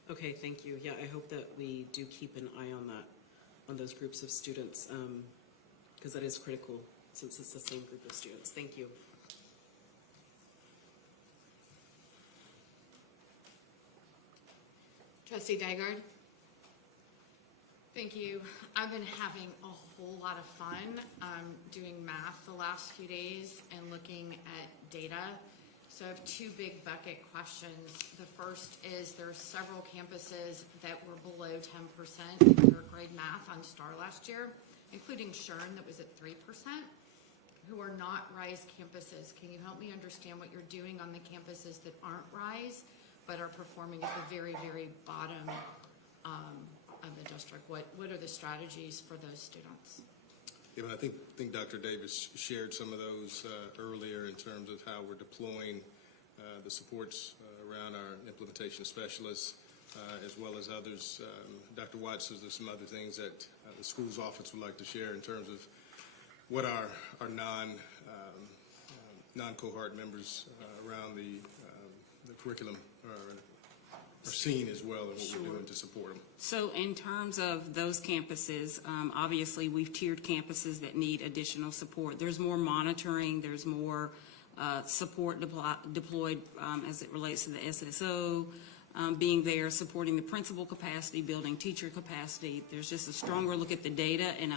Okay, thank you. Yeah, I hope that we do keep an eye on that, on those groups of students, because that is critical since it's the same group of students. Thank you. Trustee Dygard. Thank you. I've been having a whole lot of fun doing math the last few days and looking at data. So I have 2 big bucket questions. The first is there's several campuses that were below 10% in third grade math on STAR last year, including Shern that was at 3%, who are not RISE campuses. Can you help me understand what you're doing on the campuses that aren't RISE but are performing at the very, very bottom of the district? What are the strategies for those students? Yeah, but I think Dr. Davis shared some of those earlier in terms of how we're deploying the supports around our implementation specialists, as well as others. Dr. Watts, there's some other things that the school's office would like to share in terms of what our non-cohort members around the curriculum are seeing as well, and what we're doing to support them. So in terms of those campuses, obviously we've tiered campuses that need additional support. There's more monitoring, there's more support deployed as it relates to the SSO, being there, supporting the principal capacity, building teacher capacity. There's just a stronger look at the data and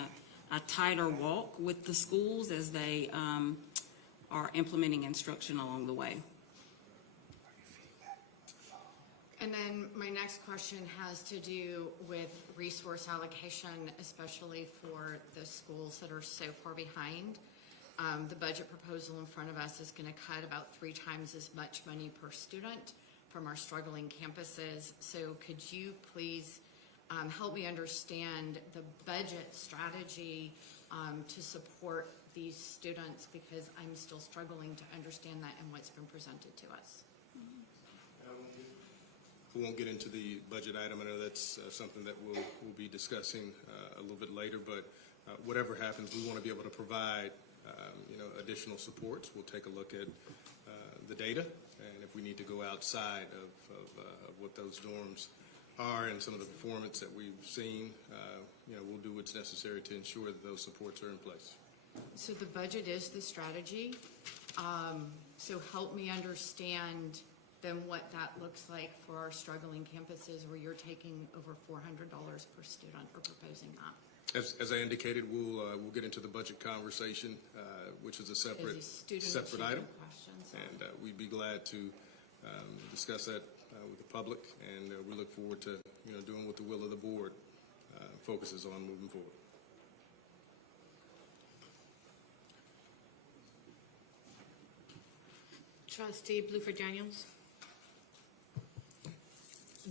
a tighter walk with the schools as they are implementing instruction along the way. And then my next question has to do with resource allocation, especially for the schools that are so far behind. The budget proposal in front of us is going to cut about 3 times as much money per student from our struggling campuses. So could you please help me understand the budget strategy to support these students, because I'm still struggling to understand that and what's been presented to us. We won't get into the budget item. I know that's something that we'll be discussing a little bit later, but whatever happens, we want to be able to provide additional supports. We'll take a look at the data, and if we need to go outside of what those dorms are and some of the performance that we've seen, we'll do what's necessary to ensure that those supports are in place. So the budget is the strategy. So help me understand then what that looks like for our struggling campuses where you're taking over $400 per student or proposing that. As I indicated, we'll get into the budget conversation, which is a separate item, and we'd be glad to discuss that with the public, and we look forward to doing what the will of the board focuses on moving forward. Trustee Bluford Daniels.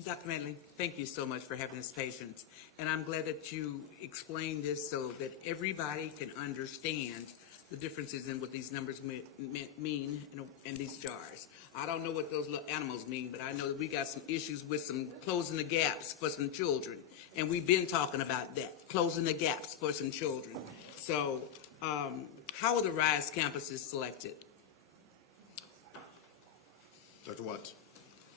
Dr. Manley, thank you so much for having this patience. And I'm glad that you explained this so that everybody can understand the differences in what these numbers mean in these jars. I don't know what those little animals mean, but I know that we got some issues with some closing the gaps for some children. And we've been talking about that, closing the gaps for some children. So how are the RISE campuses selected? Dr. Watts.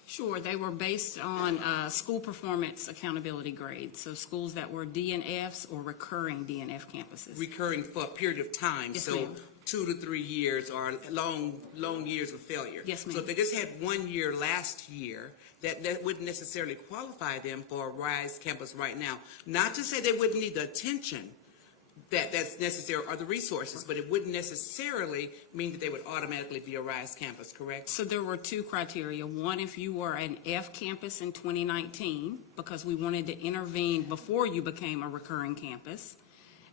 Sure, they were based on school performance accountability grades, so schools that were DNFs or recurring DNF campuses. Recurring for a period of time, Yes, so ma'am. 2 to 3 years or long years of failure. Yes, ma'am. So if they just had 1 year last year, that wouldn't necessarily qualify them for a RISE campus right now. Not to say they wouldn't need the attention that's necessary or the resources, but it wouldn't necessarily mean that they would automatically be a RISE campus, correct? So there were two criteria. One, if you were an F campus in 2019, because we wanted to intervene before you became a recurring campus.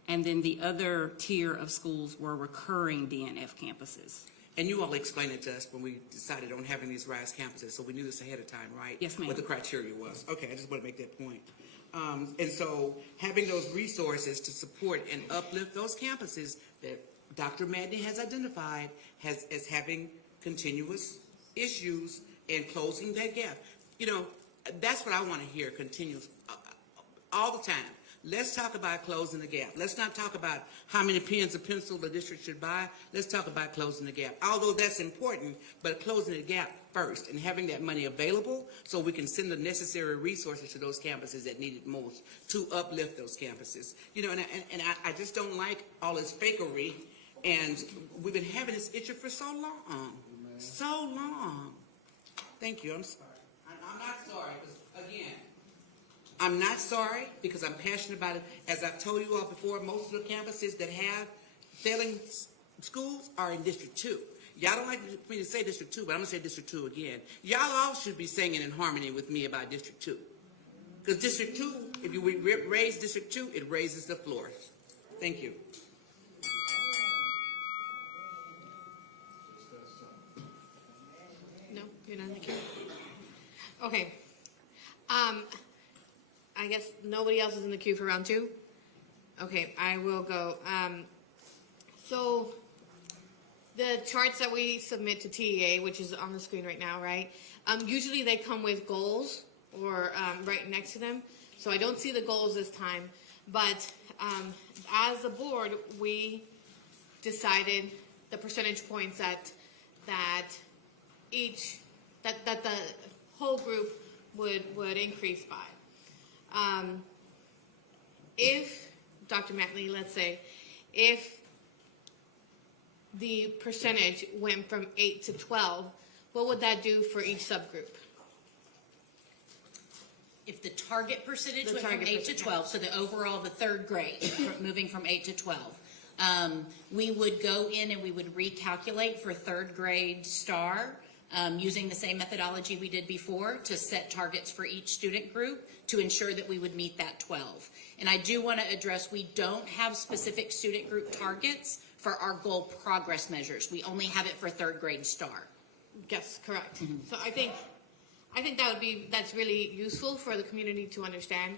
And then the other tier of schools were recurring DNF campuses. And you all explained it to us when we decided on having these RISE campuses, so we knew this ahead of time, right? Yes, ma'am. What the criteria was. Okay, I just want to make that point. And so having those resources to support and uplift those campuses that Dr. Madney has identified as having continuous issues and closing that gap. You know, that's what I want to hear, continuous, all the time. Let's talk about closing the gap. Let's not talk about how many pens or pencil the district should buy. Let's talk about closing the gap. Although that's important, but closing the gap first and having that money available so we can send the necessary resources to those campuses that need it most to uplift those campuses. You know, and I just don't like all this fakery, and we've been having this issue for so long. So long. Thank you. I'm sorry. I'm not sorry, because again, I'm not sorry because I'm passionate about it. As I've told you all before, most of the campuses that have failing schools are in District 2. Y'all don't like me to say District 2, but I'm going to say District 2 again. Y'all all should be singing in harmony with me about District 2. Because District 2, if you raise District 2, it raises the floor. Thank you. No, you're not in the queue. Okay. I guess nobody else is in the queue for round two? Okay, I will go. So the charts that we submit to TEA, which is on the screen right now, right? Usually they come with goals or right next to them. So I don't see the goals this time. But as a board, we decided the percentage points that the whole group would increase by. If, Dr. Matley, let's say, if the percentage went from 8 to 12, what would that do for each subgroup? If the target percentage The went from target 8 to percent, 12, so the overall, the third grade, moving from 8 to 12, we would go in and we would recalculate for third grade STAR using the same methodology we did before to set targets for each student group to ensure that we would meet that 12. And I do want to address, we don't have specific student group targets for our goal progress measures. We only have it for third grade STAR. Yes, correct. So I think that's really useful for the community to understand.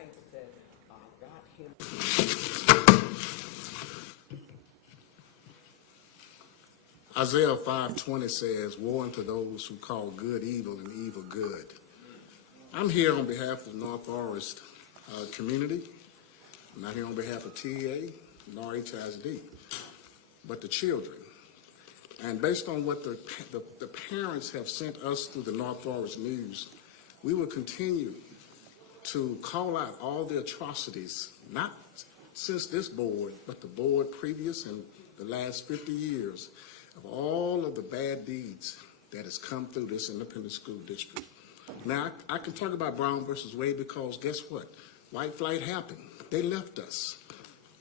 saints that got him. Isaiah 5:20 says, "Woe unto those who call good evil and evil good." I'm here on behalf of the North Forest community. I'm not here on behalf of TEA nor HISD, but the children. And based on what the parents have sent us through the North Forest News, we will continue to call out all the atrocities, not since this board, but the board previous and the last 50 years, of all of the bad deeds that has come through this independent school district. Now, I can talk about Brown versus Wade because guess what? White flight happened. They left us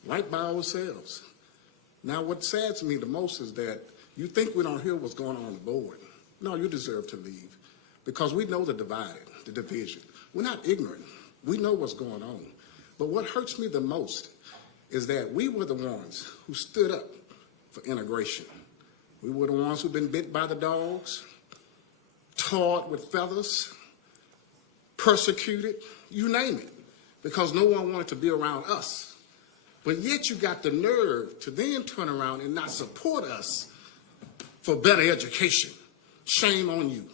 right by ourselves. Now, what saddens me the most is that you think we don't hear what's going on the board. No, you deserve to leave because we know the division. We're not ignorant. We know what's going on. But what hurts me the most is that we were the ones who stood up for integration. We were the ones who've been bit by the dogs, tarred with feathers, persecuted, you name it, because no one wanted to be around us. But yet you got the nerve to then turn around and not support us for better education. Shame on you.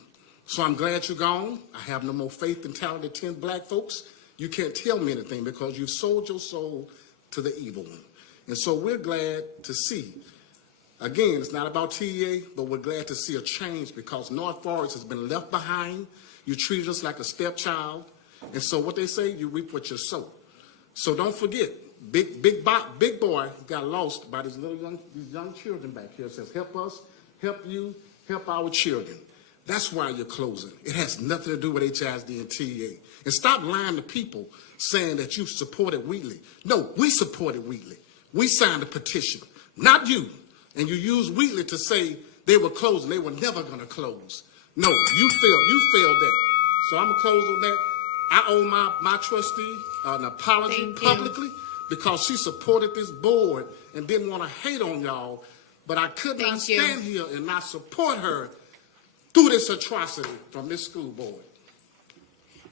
So I'm glad you're gone. I have no more faith in talented 10 black folks. You can't tell me anything because you've sold your soul to the evil one. And so we're glad to see, again, it's not about TEA, but we're glad to see a change because North Forest has been left behind. You treated us like a stepchild. And so what they say, you reap what you sow. So don't forget, big boy got lost by these young children back here. It says, help us, help you, help our children. That's why you're closing. It has nothing to do with HISD and TEA. And stop lying to people saying that you supported Wheatley. No, we supported Wheatley. We signed a petition, not you. And you used Wheatley to say they were closing. They were never going to close. No, you failed that. So I'm going to close on that. I owe my trustee an apology publicly because she supported this board and didn't want to hate on y'all. But I could not stand here and not support her through this atrocity from this school board.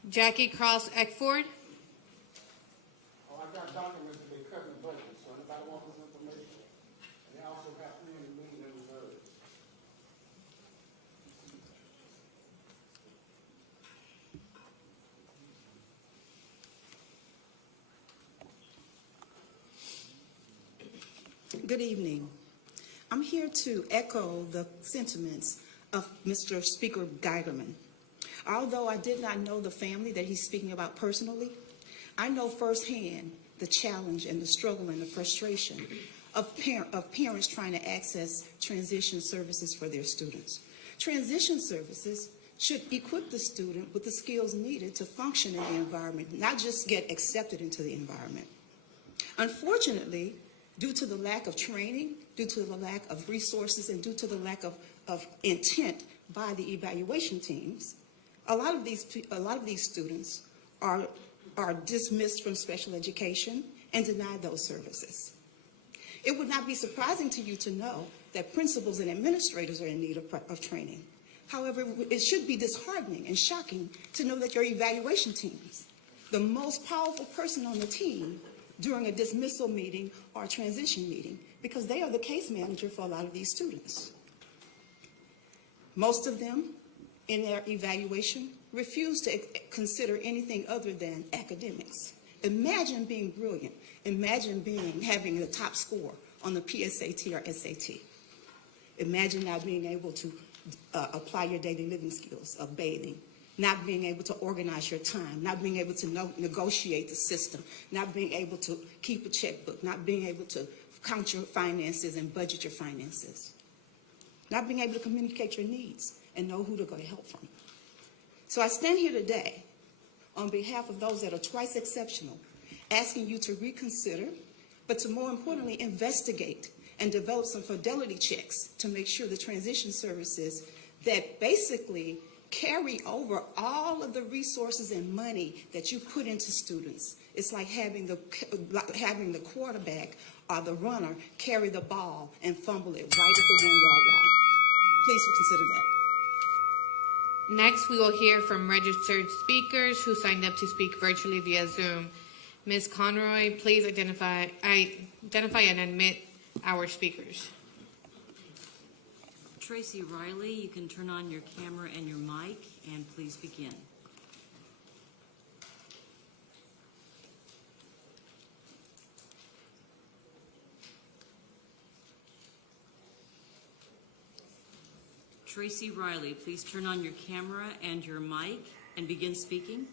Jackie Cross Eckford. Oh, I got documents that they cut the budget, so anybody want this information? And they also got $300 million in reserves. Good evening. I'm here to echo the sentiments of Mr. Speaker Geigerman. Although I did not know the family that he's speaking about personally, I know firsthand the challenge and the struggle and the frustration of parents trying to access transition services for their students. Transition services should equip the student with the skills needed to function in the environment, not just get accepted into the environment. Unfortunately, due to the lack of training, due to the lack of resources, and due to the lack of intent by the evaluation teams, a lot of these students are dismissed from special education and denied those services. It would not be surprising to you to know that principals and administrators are in need of training. However, it should be disheartening and shocking to know that your evaluation teams, the most powerful person on the team, during a dismissal meeting or a transition meeting, because they are the case manager for a lot of these students. Most of them, in their evaluation, refuse to consider anything other than academics. Imagine being brilliant. Imagine having the top score on the PSAT or SAT. Imagine not being able to apply your daily living skills of bathing, not being able to organize your time, not being able to negotiate the system, not being able to keep a checkbook, not being able to count your finances and budget your finances, not being able to communicate your needs and know who to go to help from. So I stand here today on behalf of those that are twice exceptional, asking you to reconsider, but to more importantly, investigate and develop some fidelity checks to make sure the transition services that basically carry over all of the resources and money that you put into students. It's like having the quarterback or the runner carry the ball and fumble it right at the 1-yard line. Please consider that. Next, we will hear from registered speakers who signed up to speak virtually via Zoom. Ms. Conroy, please identify and admit our speakers. Tracy Riley, you can turn on your camera and your mic, and please begin. Tracy Riley, please turn on your camera and your mic and begin speaking.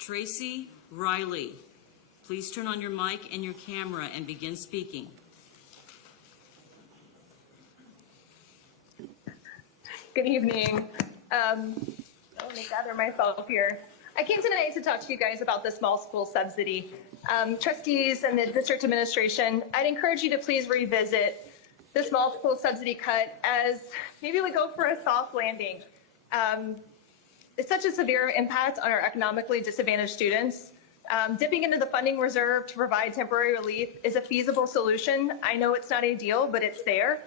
Tracy Riley, please turn on your mic and your camera and begin speaking. Good evening. Let me gather myself here. I came tonight to talk to you guys about the small school subsidy. Trustees and the district administration, I'd encourage you to please revisit the small school subsidy cut as maybe we go for a soft landing. It's such a severe impact on our economically disadvantaged students. Dipping into the funding reserve to provide temporary relief is a feasible solution. I know it's not ideal, but it's there.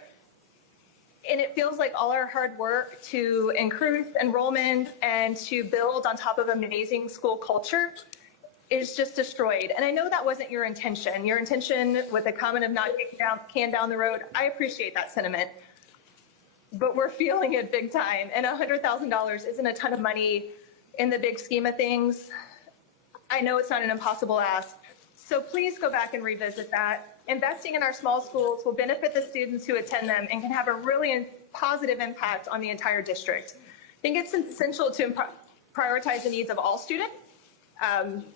And it feels like all our hard work to increase enrollment and to build on top of amazing school culture is just destroyed. And I know that wasn't your intention. Your intention with the comment of not kicking down the can down the road, I appreciate that sentiment. But we're feeling it big time. And $100,000 isn't a ton of money in the big scheme of things. I know it's not an impossible ask. So please go back and revisit that. Investing in our small schools will benefit the students who attend them and can have a really positive impact on the entire district. I think it's essential to prioritize the needs of all students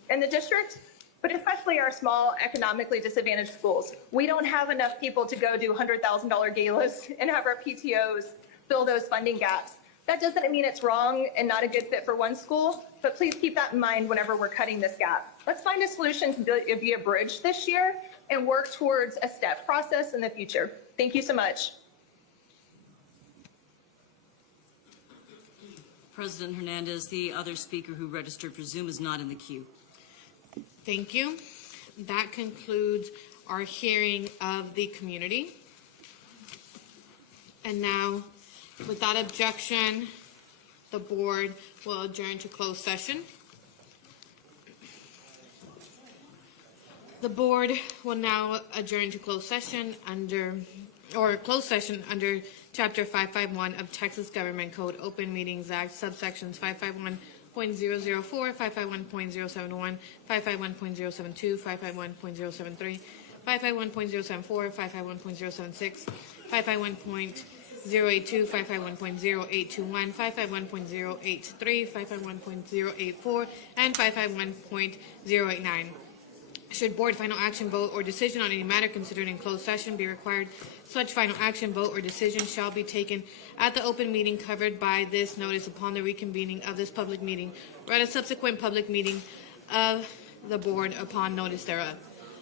in the district, but especially our small, economically disadvantaged schools. We don't have enough people to go do $100,000 galas and have our PTOs fill those funding gaps. That doesn't mean it's wrong and not a good fit for one school, but please keep that in mind whenever we're cutting this gap. Let's find a solution to be a bridge this year and work towards a step process in the future. Thank you so much. President Hernandez, the other speaker who registered for Zoom is not in the queue. Thank you. That concludes our hearing of the community. And now, without objection, the board will adjourn to closed session. The board will now adjourn to closed session under Chapter 551 of Texas Government Code, Open Meetings Act, subsections 551.004, 551.071, 551.072, 551.073, 551.074, 551.076, 551.082, 551.0821, 551.083, 551.084, and 551.089. Should board final action, vote, or decision on any matter considered in closed session be required, such final action, vote, or decision shall be taken at the open meeting covered by this notice upon the reconvening of this public meeting or at a subsequent public meeting of the board upon notice thereof.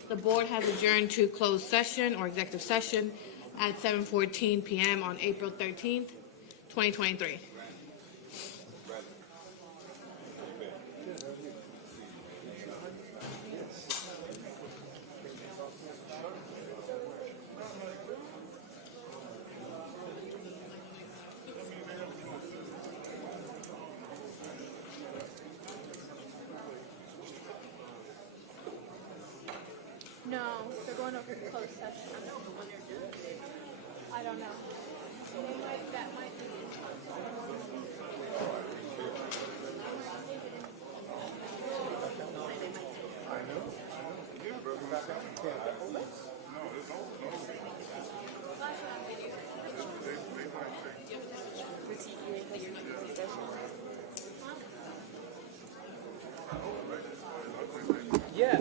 The board has adjourned to closed session or executive session at 7:14 p.m. on April 13th, 2023. No, they're going over to closed session. I don't know. That might be. Yeah.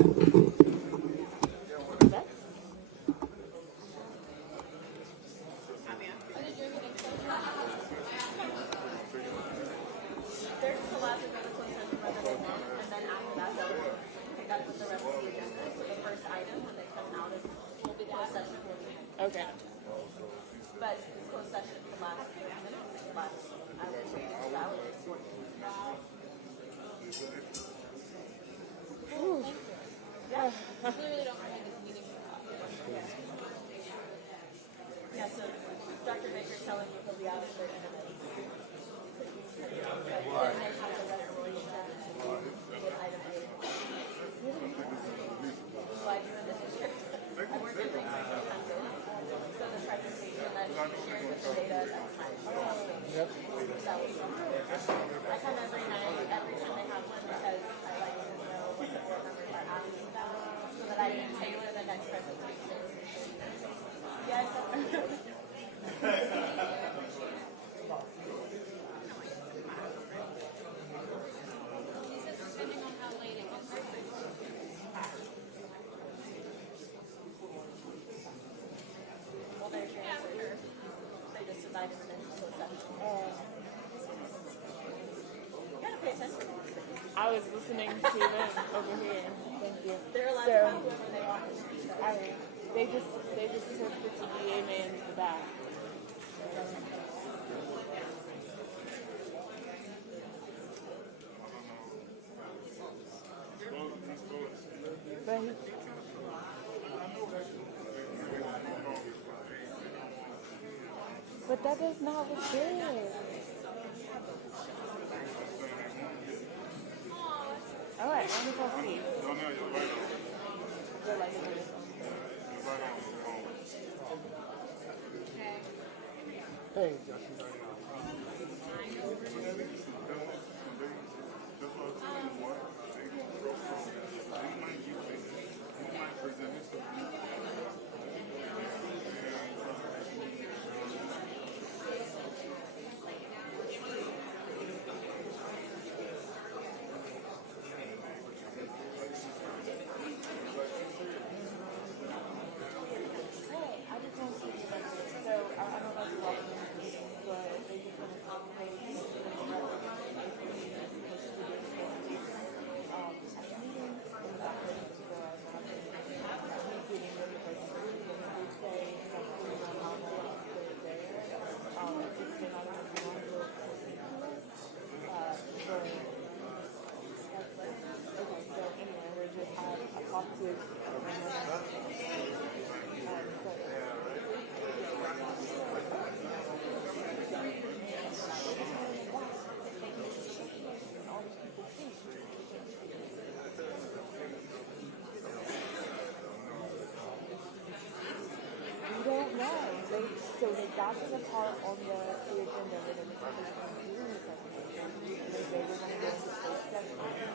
Okay. But closed session, the last minutes, I will read it out. really don't mind this meeting. Yeah, so Dr. Baker's telling you he'll be out of 30 minutes. Yep. I come every night, every time they have one, because I like to know what the board members are asking about, so that I can tailor the next presentation. Yes. Depending on how late it gets. Well, there's your answer. They just invited them into the session. You gotta pay attention. I was listening to them over here. Thank you. They're allowed to come whenever they want to speak. They just took the TDA man to the back. But he, but that does not look good. All right, let me go see. They're like, Hey, I just want to see you like this. So I don't know if you're welcome to the meeting, but they just want to concentrate on the don't know. So they got to the part on the agenda where they were supposed to do the presentation, and they were going to go into closed session.